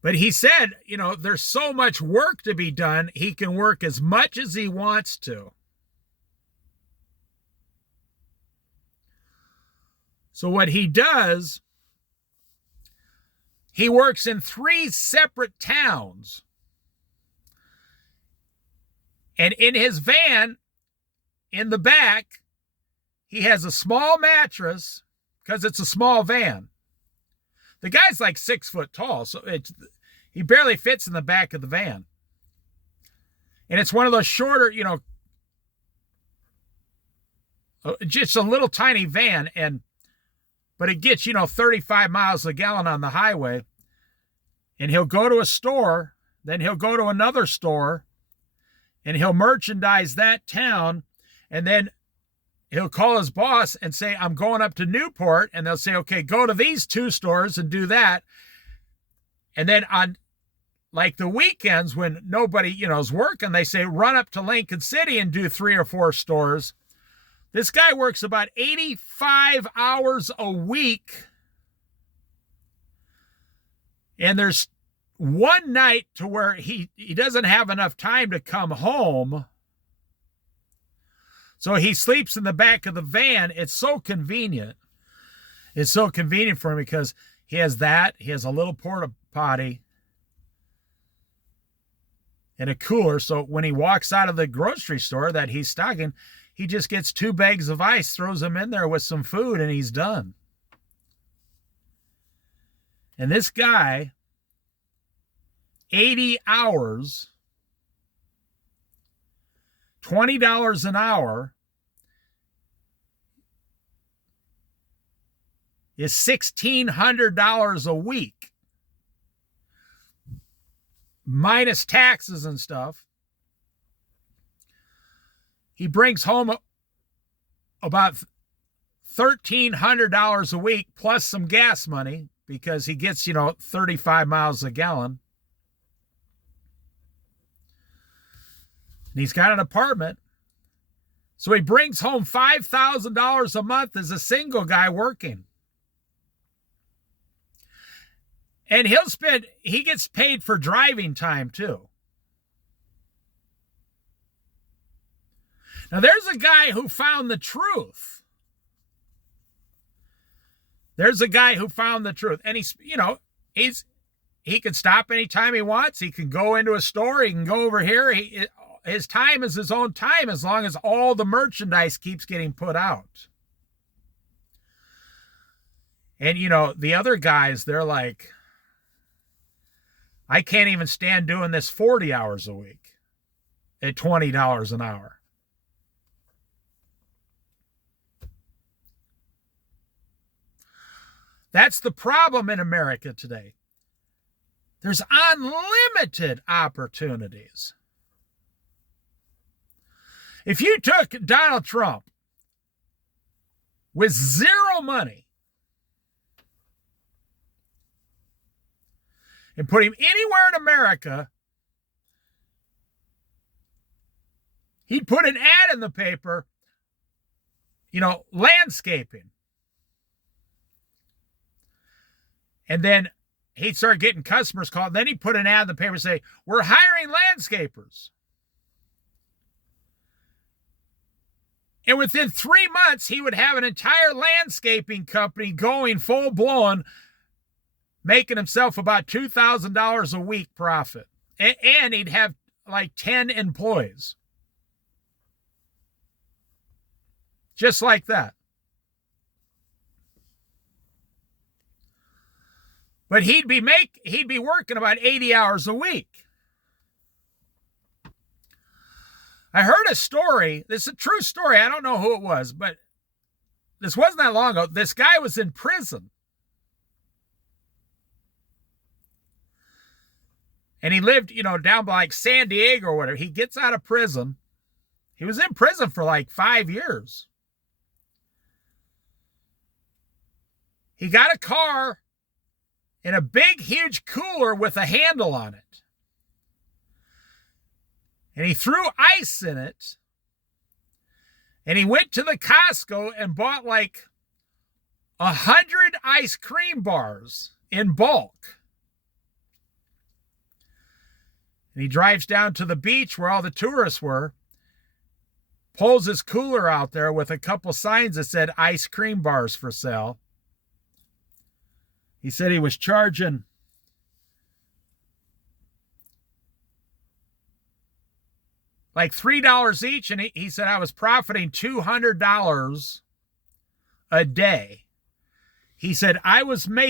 But he said, you know, there's so much work to be done, he can work as much as he wants to. So what he does, He works in 3 separate towns. And in his van, in the back, he has a small mattress because it's a small van. The guy's like 6 foot tall, so he barely fits in the back of the van. And it's one of those shorter, just a little tiny van, but it gets, 35 miles a gallon on the highway. And he'll go to a store, then he'll go to another store, and he'll merchandise that town, and then he'll call his boss and say, I'm going up to Newport, and they'll say, okay, go to these 2 stores and do that. And then on like the weekends when nobody, is working, they say, run up to Lincoln City and do 3 or 4 stores. This guy works about 85 hours a week. And there's one night to where he doesn't have enough time to come home. So he sleeps in the back of the van. It's so convenient. It's so convenient for him because he has that. He has a little porta potty and a cooler. So when he walks out of the grocery store that he's stocking, he just gets 2 bags of ice, throws them in there with some food, and he's done. And this guy, 80 hours, $20 an hour, is $1,600 a week, minus taxes and stuff. He brings home about $1,300 a week plus some gas money because he gets, 35 miles a gallon. And he's got an apartment. So he brings home $5,000 a month as a single guy working. And he gets paid for driving time too. Now there's a guy who found the truth. There's a guy who found the truth. And he can stop anytime he wants. He can go into a store. He can go over here. His time is his own time as long as all the merchandise keeps getting put out. And, the other guys, they're like, I can't even stand doing this 40 hours a week at $20 an hour. That's the problem in America today. There's unlimited opportunities. If you took Donald Trump with 0 money and put him anywhere in America, he'd put an ad in the paper, landscaping. And then he'd start getting customers called. Then he'd put an ad in the paper and say, we're hiring landscapers. And within 3 months, he would have an entire landscaping company going full blown, making himself about $2,000 a week profit. And he'd have like 10 employees. Just like that. But he'd be working about 80 hours a week. I heard a story. This is a true story. I don't know who it was, but this wasn't that long ago. This guy was in prison. And he lived, down by like San Diego or whatever. He gets out of prison. He was in prison for like 5 years. He got a car and a big, huge cooler with a handle on it. And he threw ice in it. And he went to the Costco and bought like 100 ice cream bars in bulk. And he drives down to the beach where all the tourists were, pulls his cooler out there with a couple signs that said ice cream bars for sale. He said he was charging like $3 each. And he said, I was profiting $200 a day. He said,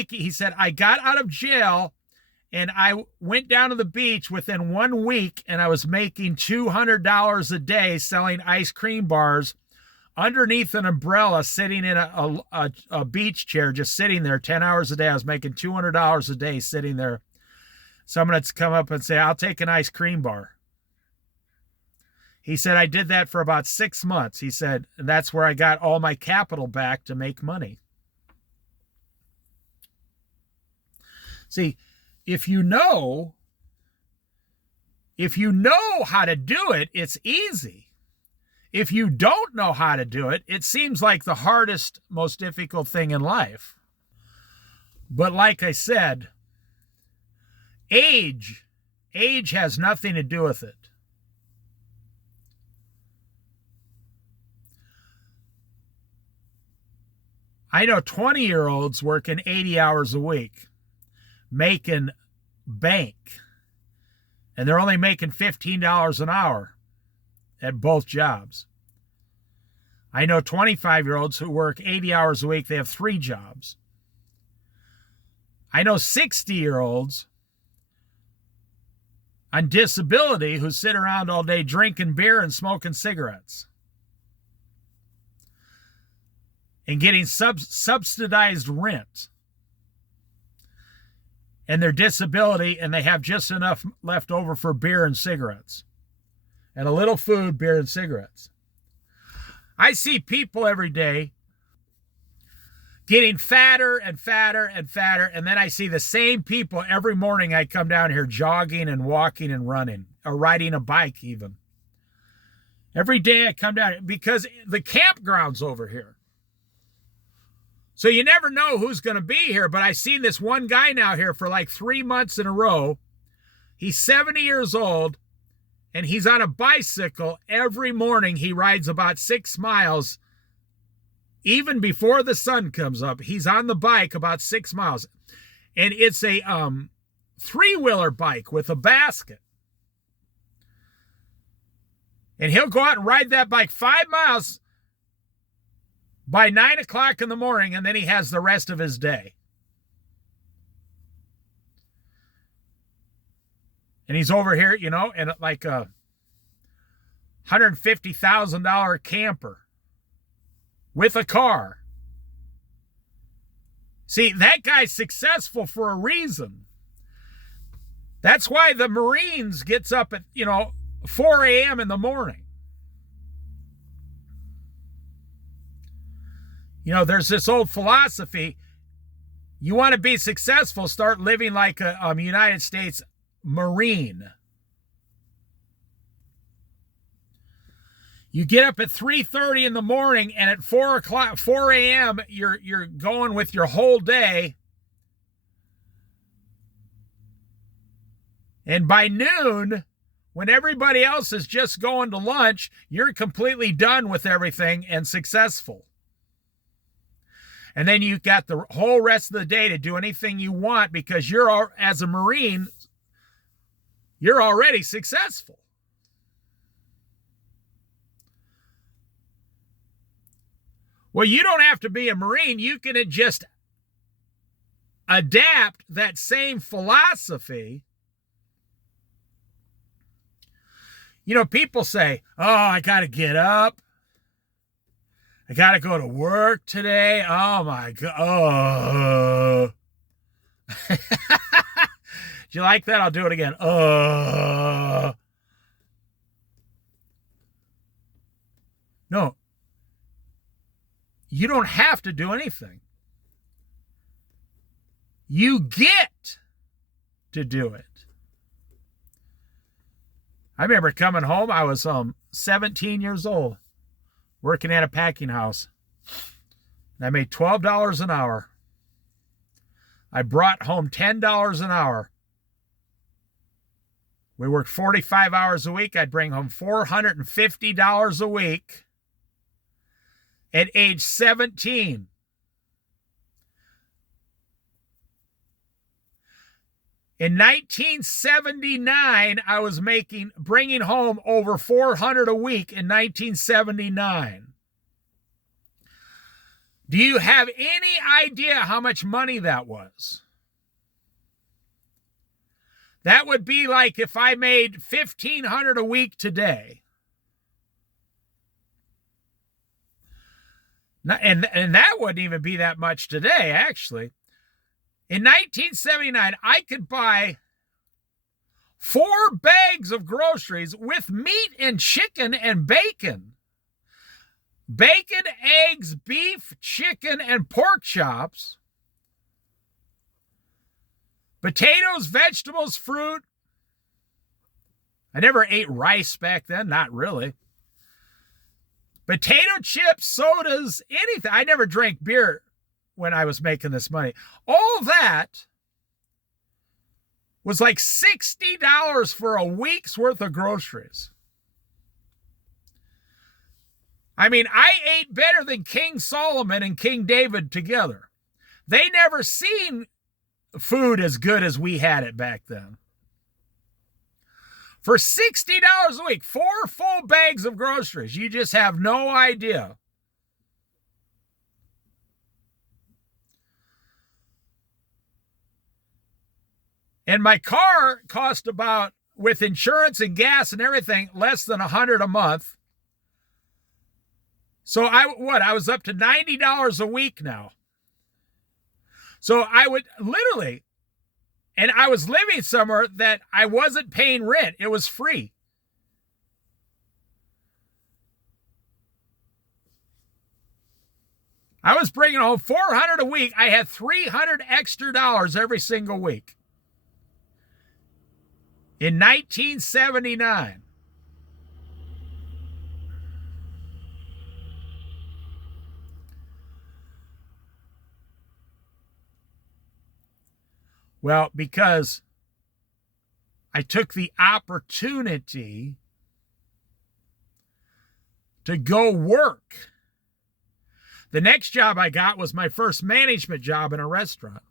he said, I got out of jail and I went down to the beach within 1 week and I was making $200 a day selling ice cream bars underneath an umbrella, sitting in a beach chair, just sitting there 10 hours a day. I was making $200 a day sitting there. Someone had come up and say, I'll take an ice cream bar. He said, I did that for about 6 months. He said, and that's where I got all my capital back to make money. See, if you know how to do it, it's easy. If you don't know how to do it, it seems like the hardest, most difficult thing in life. But like I said, age has nothing to do with it. I know 20-year-olds working 80 hours a week, making bank, and they're only making $15 an hour at both jobs. I know 25-year-olds who work 80 hours a week, they have 3 jobs. I know 60-year-olds on disability who sit around all day drinking beer and smoking cigarettes and getting subsidized rent. And their disability, and they have just enough left over for beer and cigarettes. And a little food, beer, and cigarettes. I see people every day getting fatter and fatter and fatter, and then I see the same people every morning. I come down here jogging and walking and running, or riding a bike even. Every day I come down here because the campground's over here. So you never know who's going to be here, but I've seen this one guy now here for like 3 months in a row. He's 70 years old, and he's on a bicycle. Every morning he rides about 6 miles. Even before the sun comes up, he's on the bike about 6 miles. And it's a 3-wheeler bike with a basket. And he'll go out and ride that bike 5 miles by 9 o'clock in the morning, and then he has the rest of his day. And he's over here, in like a $150,000 camper with a car. See, that guy's successful for a reason. That's why the Marines gets up at, 4 a.m. in the morning. There's this old philosophy. You want to be successful, start living like a United States Marine. You get up at 3:30 in the morning, and at 4 a.m., you're going with your whole day. And by noon, when everybody else is just going to lunch, you're completely done with everything and successful. And then you've got the whole rest of the day to do anything you want because as a Marine, you're already successful. Well, you don't have to be a Marine. You can just adapt that same philosophy. People say, oh, I got to get up. I got to go to work today. Oh, my God. Do you like that? I'll do it again. No. You don't have to do anything. You get to do it. I remember coming home. I was 17 years old. Working at a packing house. And I made $12 an hour. I brought home $10 an hour. We worked 45 hours a week. I'd bring home $450 a week at age 17. In 1979, I was bringing home over $400 a week in 1979. Do you have any idea how much money that was? That would be like if I made $1,500 a week today. And that wouldn't even be that much today, actually. In 1979, I could buy 4 bags of groceries with meat and chicken and bacon. Bacon, eggs, beef, chicken, and pork chops. Potatoes, vegetables, fruit. I never ate rice back then, not really. Potato chips, sodas, anything. I never drank beer when I was making this money. All that was like $60 for a week's worth of groceries. I mean, I ate better than King Solomon and King David together. They never seen food as good as we had it back then. For $60 a week, 4 full bags of groceries. You just have no idea. And my car cost about, with insurance and gas and everything, less than $100 a month. So I was up to $90 a week now. So I would literally, and I was living somewhere that I wasn't paying rent. It was free. I was bringing home $400 a week. I had $300 extra every single week. In 1979. Well, because I took the opportunity to go work. The next job I got was my first management job in a restaurant.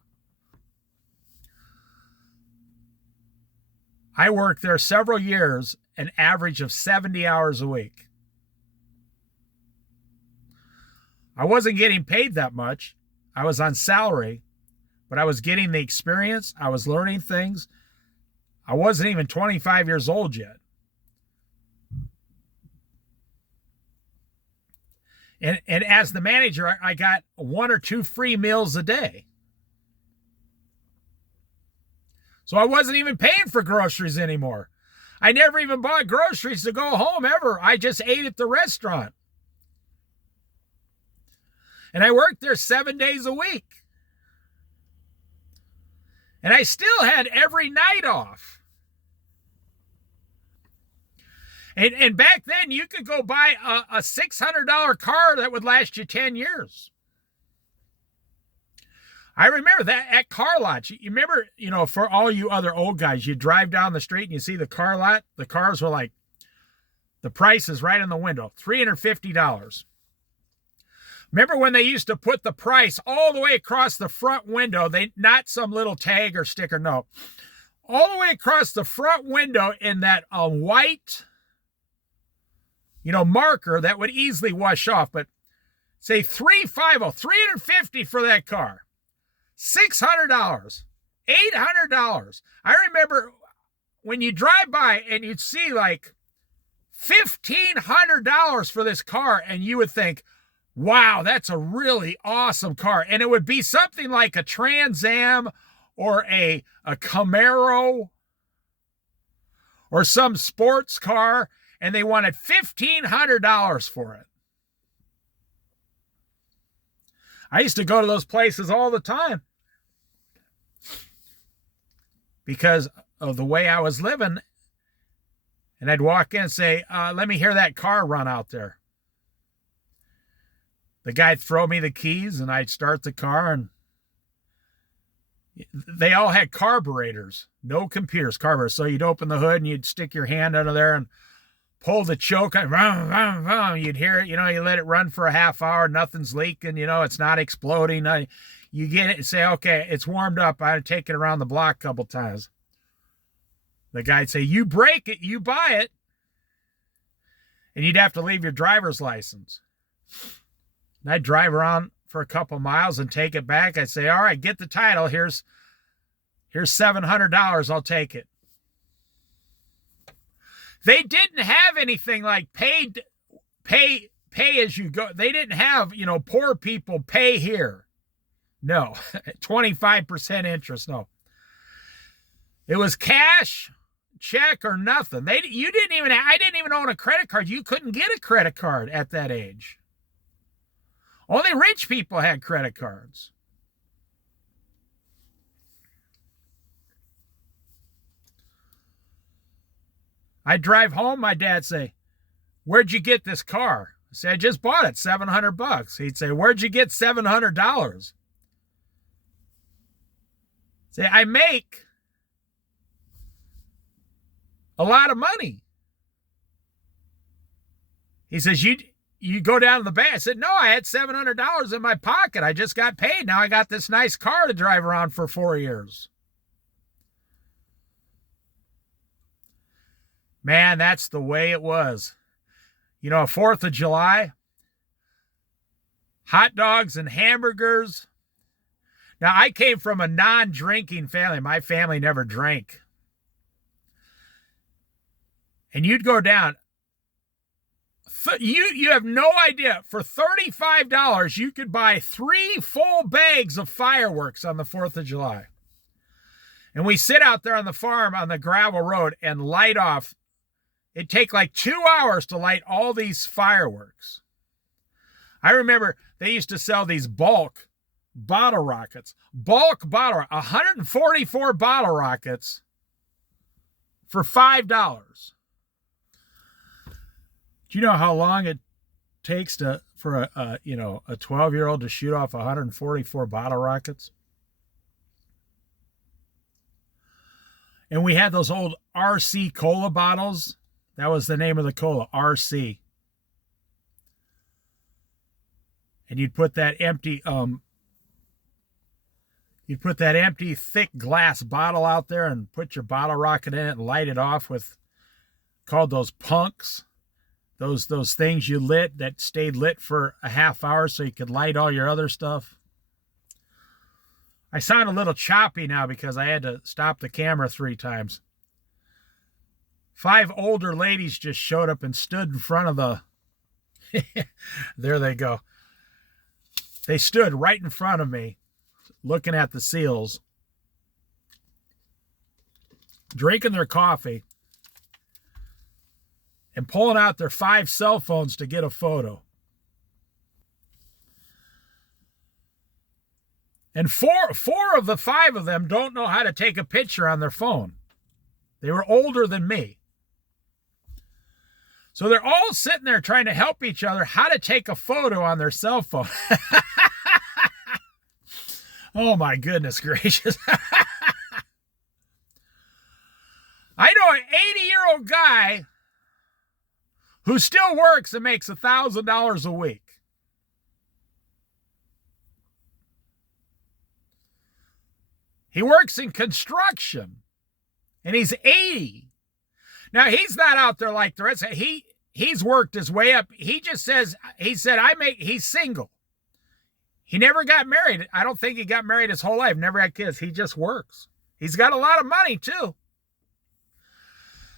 I worked there several years, an average of 70 hours a week. I wasn't getting paid that much. I was on salary, but I was getting the experience. I was learning things. I wasn't even 25 years old yet. And as the manager, I got 1 or 2 free meals a day. So I wasn't even paying for groceries anymore. I never even bought groceries to go home ever. I just ate at the restaurant. And I worked there 7 days a week. And I still had every night off. And back then, you could go buy a $600 car that would last you 10 years. I remember that at car lots. You remember, for all you other old guys, you drive down the street and you see the car lot. The cars were like, the price is right in the window, $350. Remember when they used to put the price all the way across the front window? Not some little tag or sticker, no. All the way across the front window in that white, marker that would easily wash off. But say $350 for that car. $600, $800. I remember when you drive by and you'd see like $1,500 for this car, and you would think, wow, that's a really awesome car. And it would be something like a Trans Am or a Camaro or some sports car, and they wanted $1,500 for it. I used to go to those places all the time because of the way I was living. And I'd walk in and say, let me hear that car run out there. The guy'd throw me the keys and I'd start the car, and they all had carburetors, no computers, carburetors. So you'd open the hood and you'd stick your hand under there and pull the choke and vroom, vroom, vroom. You'd hear it, you let it run for a half hour, nothing's leaking, it's not exploding. You get it and say, okay, it's warmed up. I'd take it around the block a couple times. The guy'd say, you break it, you buy it. And you'd have to leave your driver's license. And I'd drive around for a couple miles and take it back. I'd say, all right, get the title. Here's $700. I'll take it. They didn't have anything like pay as you go. They didn't have, poor people pay here. No, 25% interest. No, it was cash, check, or nothing. I didn't even own a credit card. You couldn't get a credit card at that age. Only rich people had credit cards. I'd drive home, my dad'd say, where'd you get this car? I say, I just bought it, $700. He'd say, where'd you get $700? Say, I make a lot of money. He says, you go down to the bank. I said, no, I had $700 in my pocket. I just got paid. Now I got this nice car to drive around for 4 years. Man, that's the way it was. 4th of July, hot dogs and hamburgers. Now, I came from a non-drinking family. My family never drank. And you'd go down. You have no idea. For $35, you could buy 3 full bags of fireworks on the 4th of July. And we sit out there on the farm on the gravel road and light off. It'd take like 2 hours to light all these fireworks. I remember they used to sell these bulk bottle rockets. 144 bottle rockets for $5. Do you know how long it takes for a 12-year-old to shoot off 144 bottle rockets? And we had those old RC cola bottles. That was the name of the cola, RC. And you'd put that empty thick glass bottle out there and put your bottle rocket in it and light it off with, called those punks. Those things you lit that stayed lit for a half hour so you could light all your other stuff. I sound a little choppy now because I had to stop the camera 3 times. 5 older ladies just showed up and stood in front of the... There they go. They stood right in front of me, looking at the seals, drinking their coffee, and pulling out their 5 cell phones to get a photo. And four of the 5 of them don't know how to take a picture on their phone. They were older than me. So they're all sitting there trying to help each other how to take a photo on their cell phone. Oh my goodness gracious. I know an 80-year-old guy who still works and makes $1,000 a week. He works in construction and he's 80. Now, he's not out there like the rest. He's worked his way up. He just says, he's single. He never got married. I don't think he got married his whole life, never had kids. He just works. He's got a lot of money, too.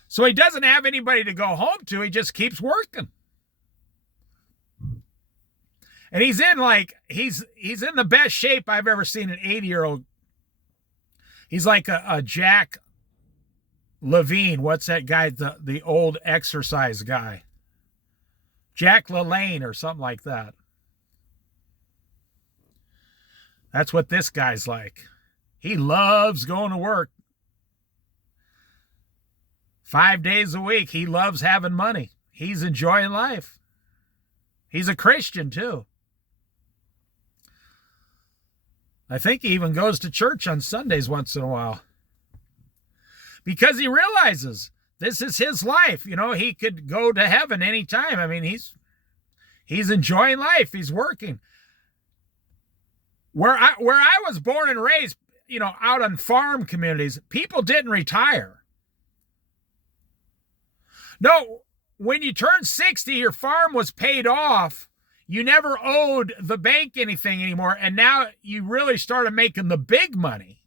So he doesn't have anybody to go home to. He just keeps working. And he's in in the best shape I've ever seen an 80-year-old. He's like a Jack Levine. What's that guy? The old exercise guy. Jack LaLanne or something like that. That's what this guy's like. He loves going to work. 5 days a week. He loves having money. He's enjoying life. He's a Christian too. I think he even goes to church on Sundays once in a while. Because he realizes this is his life. He could go to heaven anytime. I mean, he's enjoying life. He's working. Where I was born and raised, out on farm communities, people didn't retire. No, when you turned 60, your farm was paid off. You never owed the bank anything anymore. And now you really started making the big money.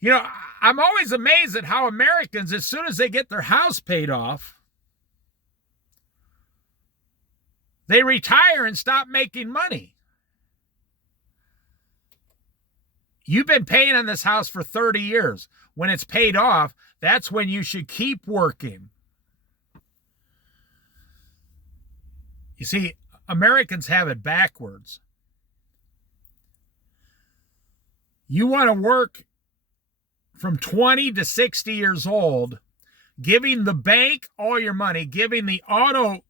You know, I'm always amazed at how Americans, as soon as they get their house paid off, they retire and stop making money. You've been paying on this house for 30 years. When it's paid off, that's when you should keep working. You see, Americans have it backwards. You want to work from 20 to 60 years old, giving the bank all your money, giving the auto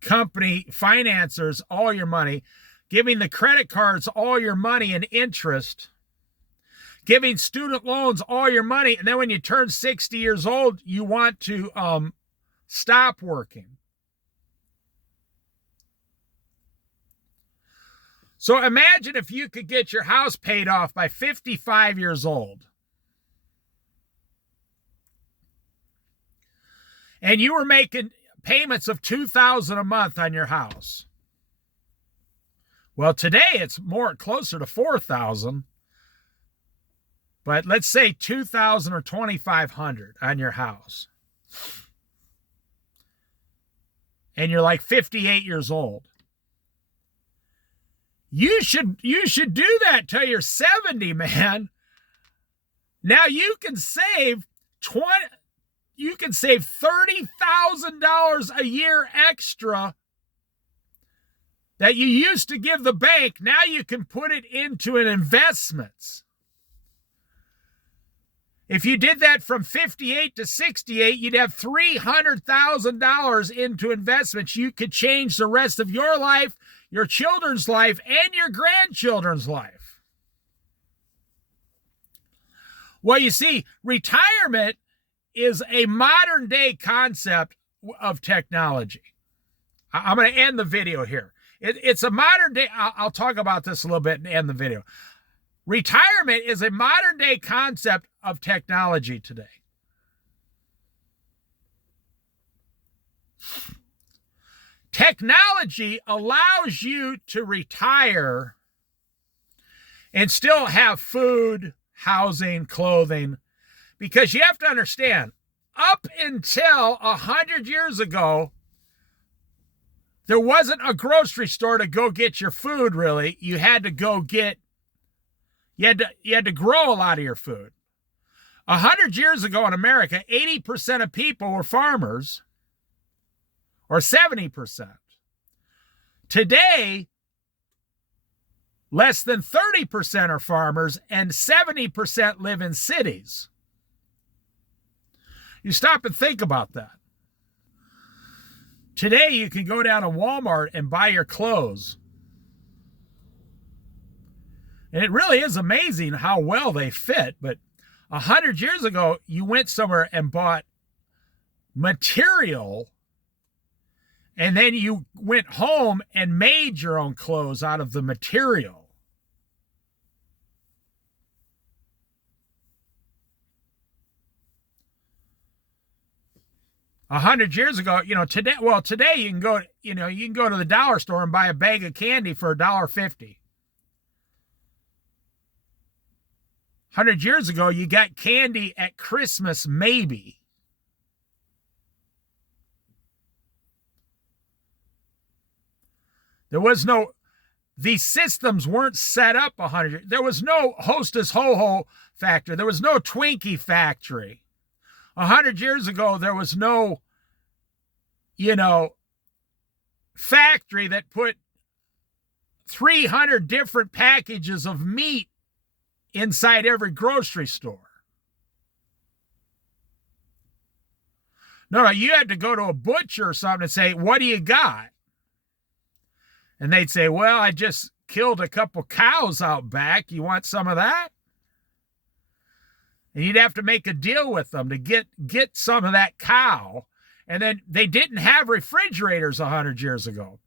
company financiers all your money, giving the credit cards all your money and interest, giving student loans all your money, and then when you turn 60 years old, you want to stop working. So imagine if you could get your house paid off by 55 years old. And you were making payments of $2,000 a month on your house. Well, today it's closer to $4,000. But let's say $2,000 or $2,500 on your house. And you're like 58 years old. You should do that till you're 70, man. Now you can save $30,000 a year extra that you used to give the bank. Now you can put it into an investments. If you did that from 58 to 68, you'd have $300,000 into investments. You could change the rest of your life, your children's life, and your grandchildren's life. Well, you see, retirement is a modern day concept of technology. I'm going to end the video here. It's a modern day, I'll talk about this a little bit and end the video. Retirement is a modern day concept of technology today. Technology allows you to retire and still have food, housing, clothing, because you have to understand, up until 100 years ago, there wasn't a grocery store to go get your food, really. You had to grow a lot of your food. 100 years ago in America, 80% of people were farmers, or 70%. Today, less than 30% are farmers, and 70% live in cities. You stop and think about that. Today, you can go down to Walmart and buy your clothes. And it really is amazing how well they fit. But 100 years ago, you went somewhere and bought material, and then you went home and made your own clothes out of the material. A 100 years ago, today you can go to the dollar store and buy a bag of candy for $1.50. 100 years ago, you got candy at Christmas, maybe. These systems weren't set up 100 years. There was no Hostess Ho-Ho factory. There was no Twinkie factory. 100 years ago, there was no, factory that put 300 different packages of meat inside every grocery store. No, you had to go to a butcher or something and say, what do you got? And they'd say, well, I just killed a couple cows out back. You want some of that? And you'd have to make a deal with them to get some of that cow. And then they didn't have refrigerators 100 years ago.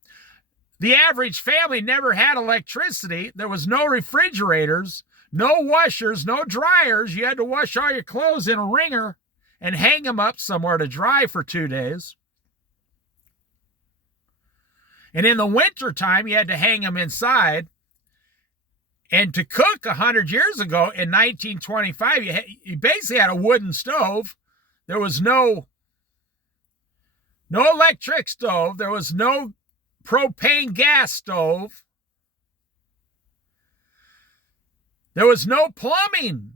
The average family never had electricity. There was no refrigerators, No washers, no dryers. You had to wash all your clothes in a wringer and hang them up somewhere to dry for 2 days. And in the wintertime, you had to hang them inside. And to cook 100 years ago in 1925, you basically had a wooden stove. There was no electric stove. There was no propane gas stove. There was no plumbing.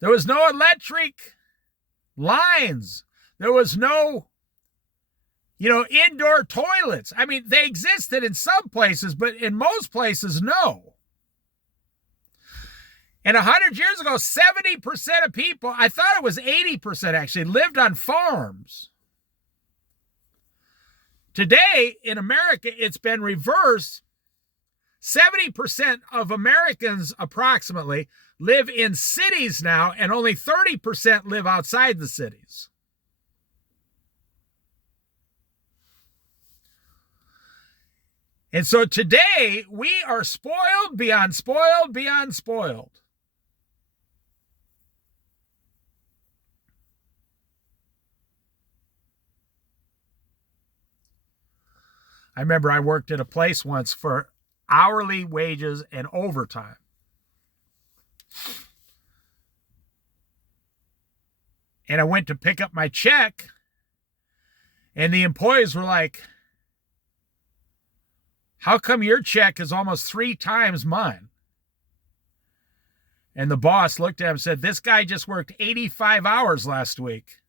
There was no electric lines. There was no, indoor toilets. I mean, they existed in some places, but in most places, no. And 100 years ago, 70% of people, I thought it was 80% actually, lived on farms. Today, in America, it's been reversed. 70% of Americans, approximately, live in cities now, and only 30% live outside the cities. And so today, we are spoiled beyond spoiled beyond spoiled. I remember I worked at a place once for hourly wages and overtime. And I went to pick up my check, and the employees were like, "How come your check is almost 3 times mine?" And the boss looked at him and said, "This guy just worked 85 hours last week."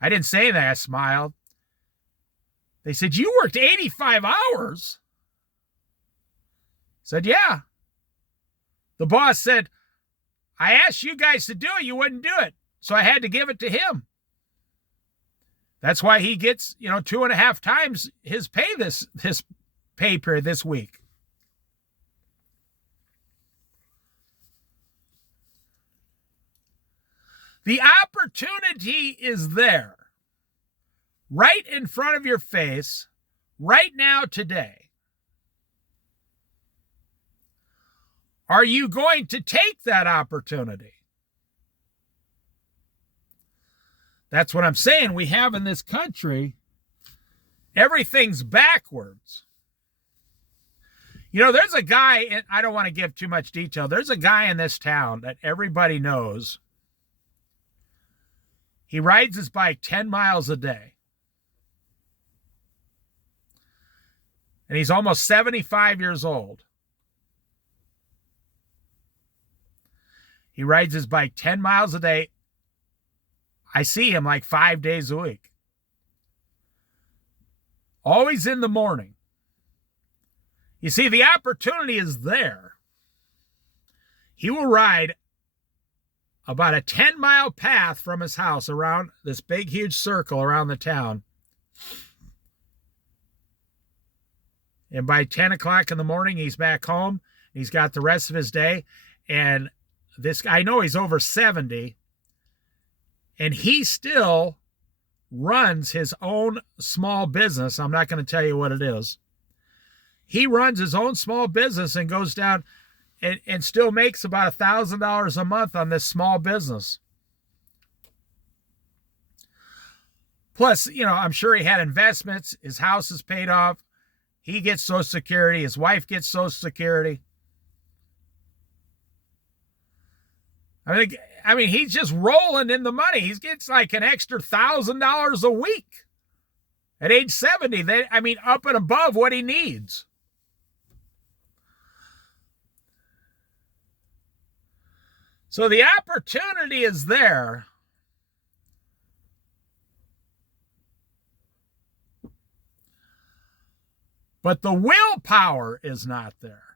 I didn't say that. I smiled. They said, "You worked 85 hours?" I said, "Yeah." The boss said, "I asked you guys to do it. You wouldn't do it. So I had to give it to him." That's why he gets, 2.5 times his pay this pay period this week. The opportunity is there, right in front of your face, right now, today. Are you going to take that opportunity? That's what I'm saying. We have in this country, everything's backwards. There's a guy, and I don't want to give too much detail. There's a guy in this town that everybody knows. He rides his bike 10 miles a day. And he's almost 75 years old. He rides his bike 10 miles a day. I see him like 5 days a week. Always in the morning. You see, the opportunity is there. He will ride about a 10-mile path from his house around this big, huge circle around the town. And by 10 o'clock in the morning, he's back home. He's got the rest of his day. And this guy, I know he's over 70. And he still runs his own small business. I'm not going to tell you what it is. He runs his own small business and goes down and still makes about $1,000 a month on this small business. Plus, I'm sure he had investments. His house is paid off. He gets Social Security. His wife gets Social Security. I mean, he's just rolling in the money. He gets like an extra $1,000 a week at age 70. Up and above what he needs. So the opportunity is there. But the willpower is not there.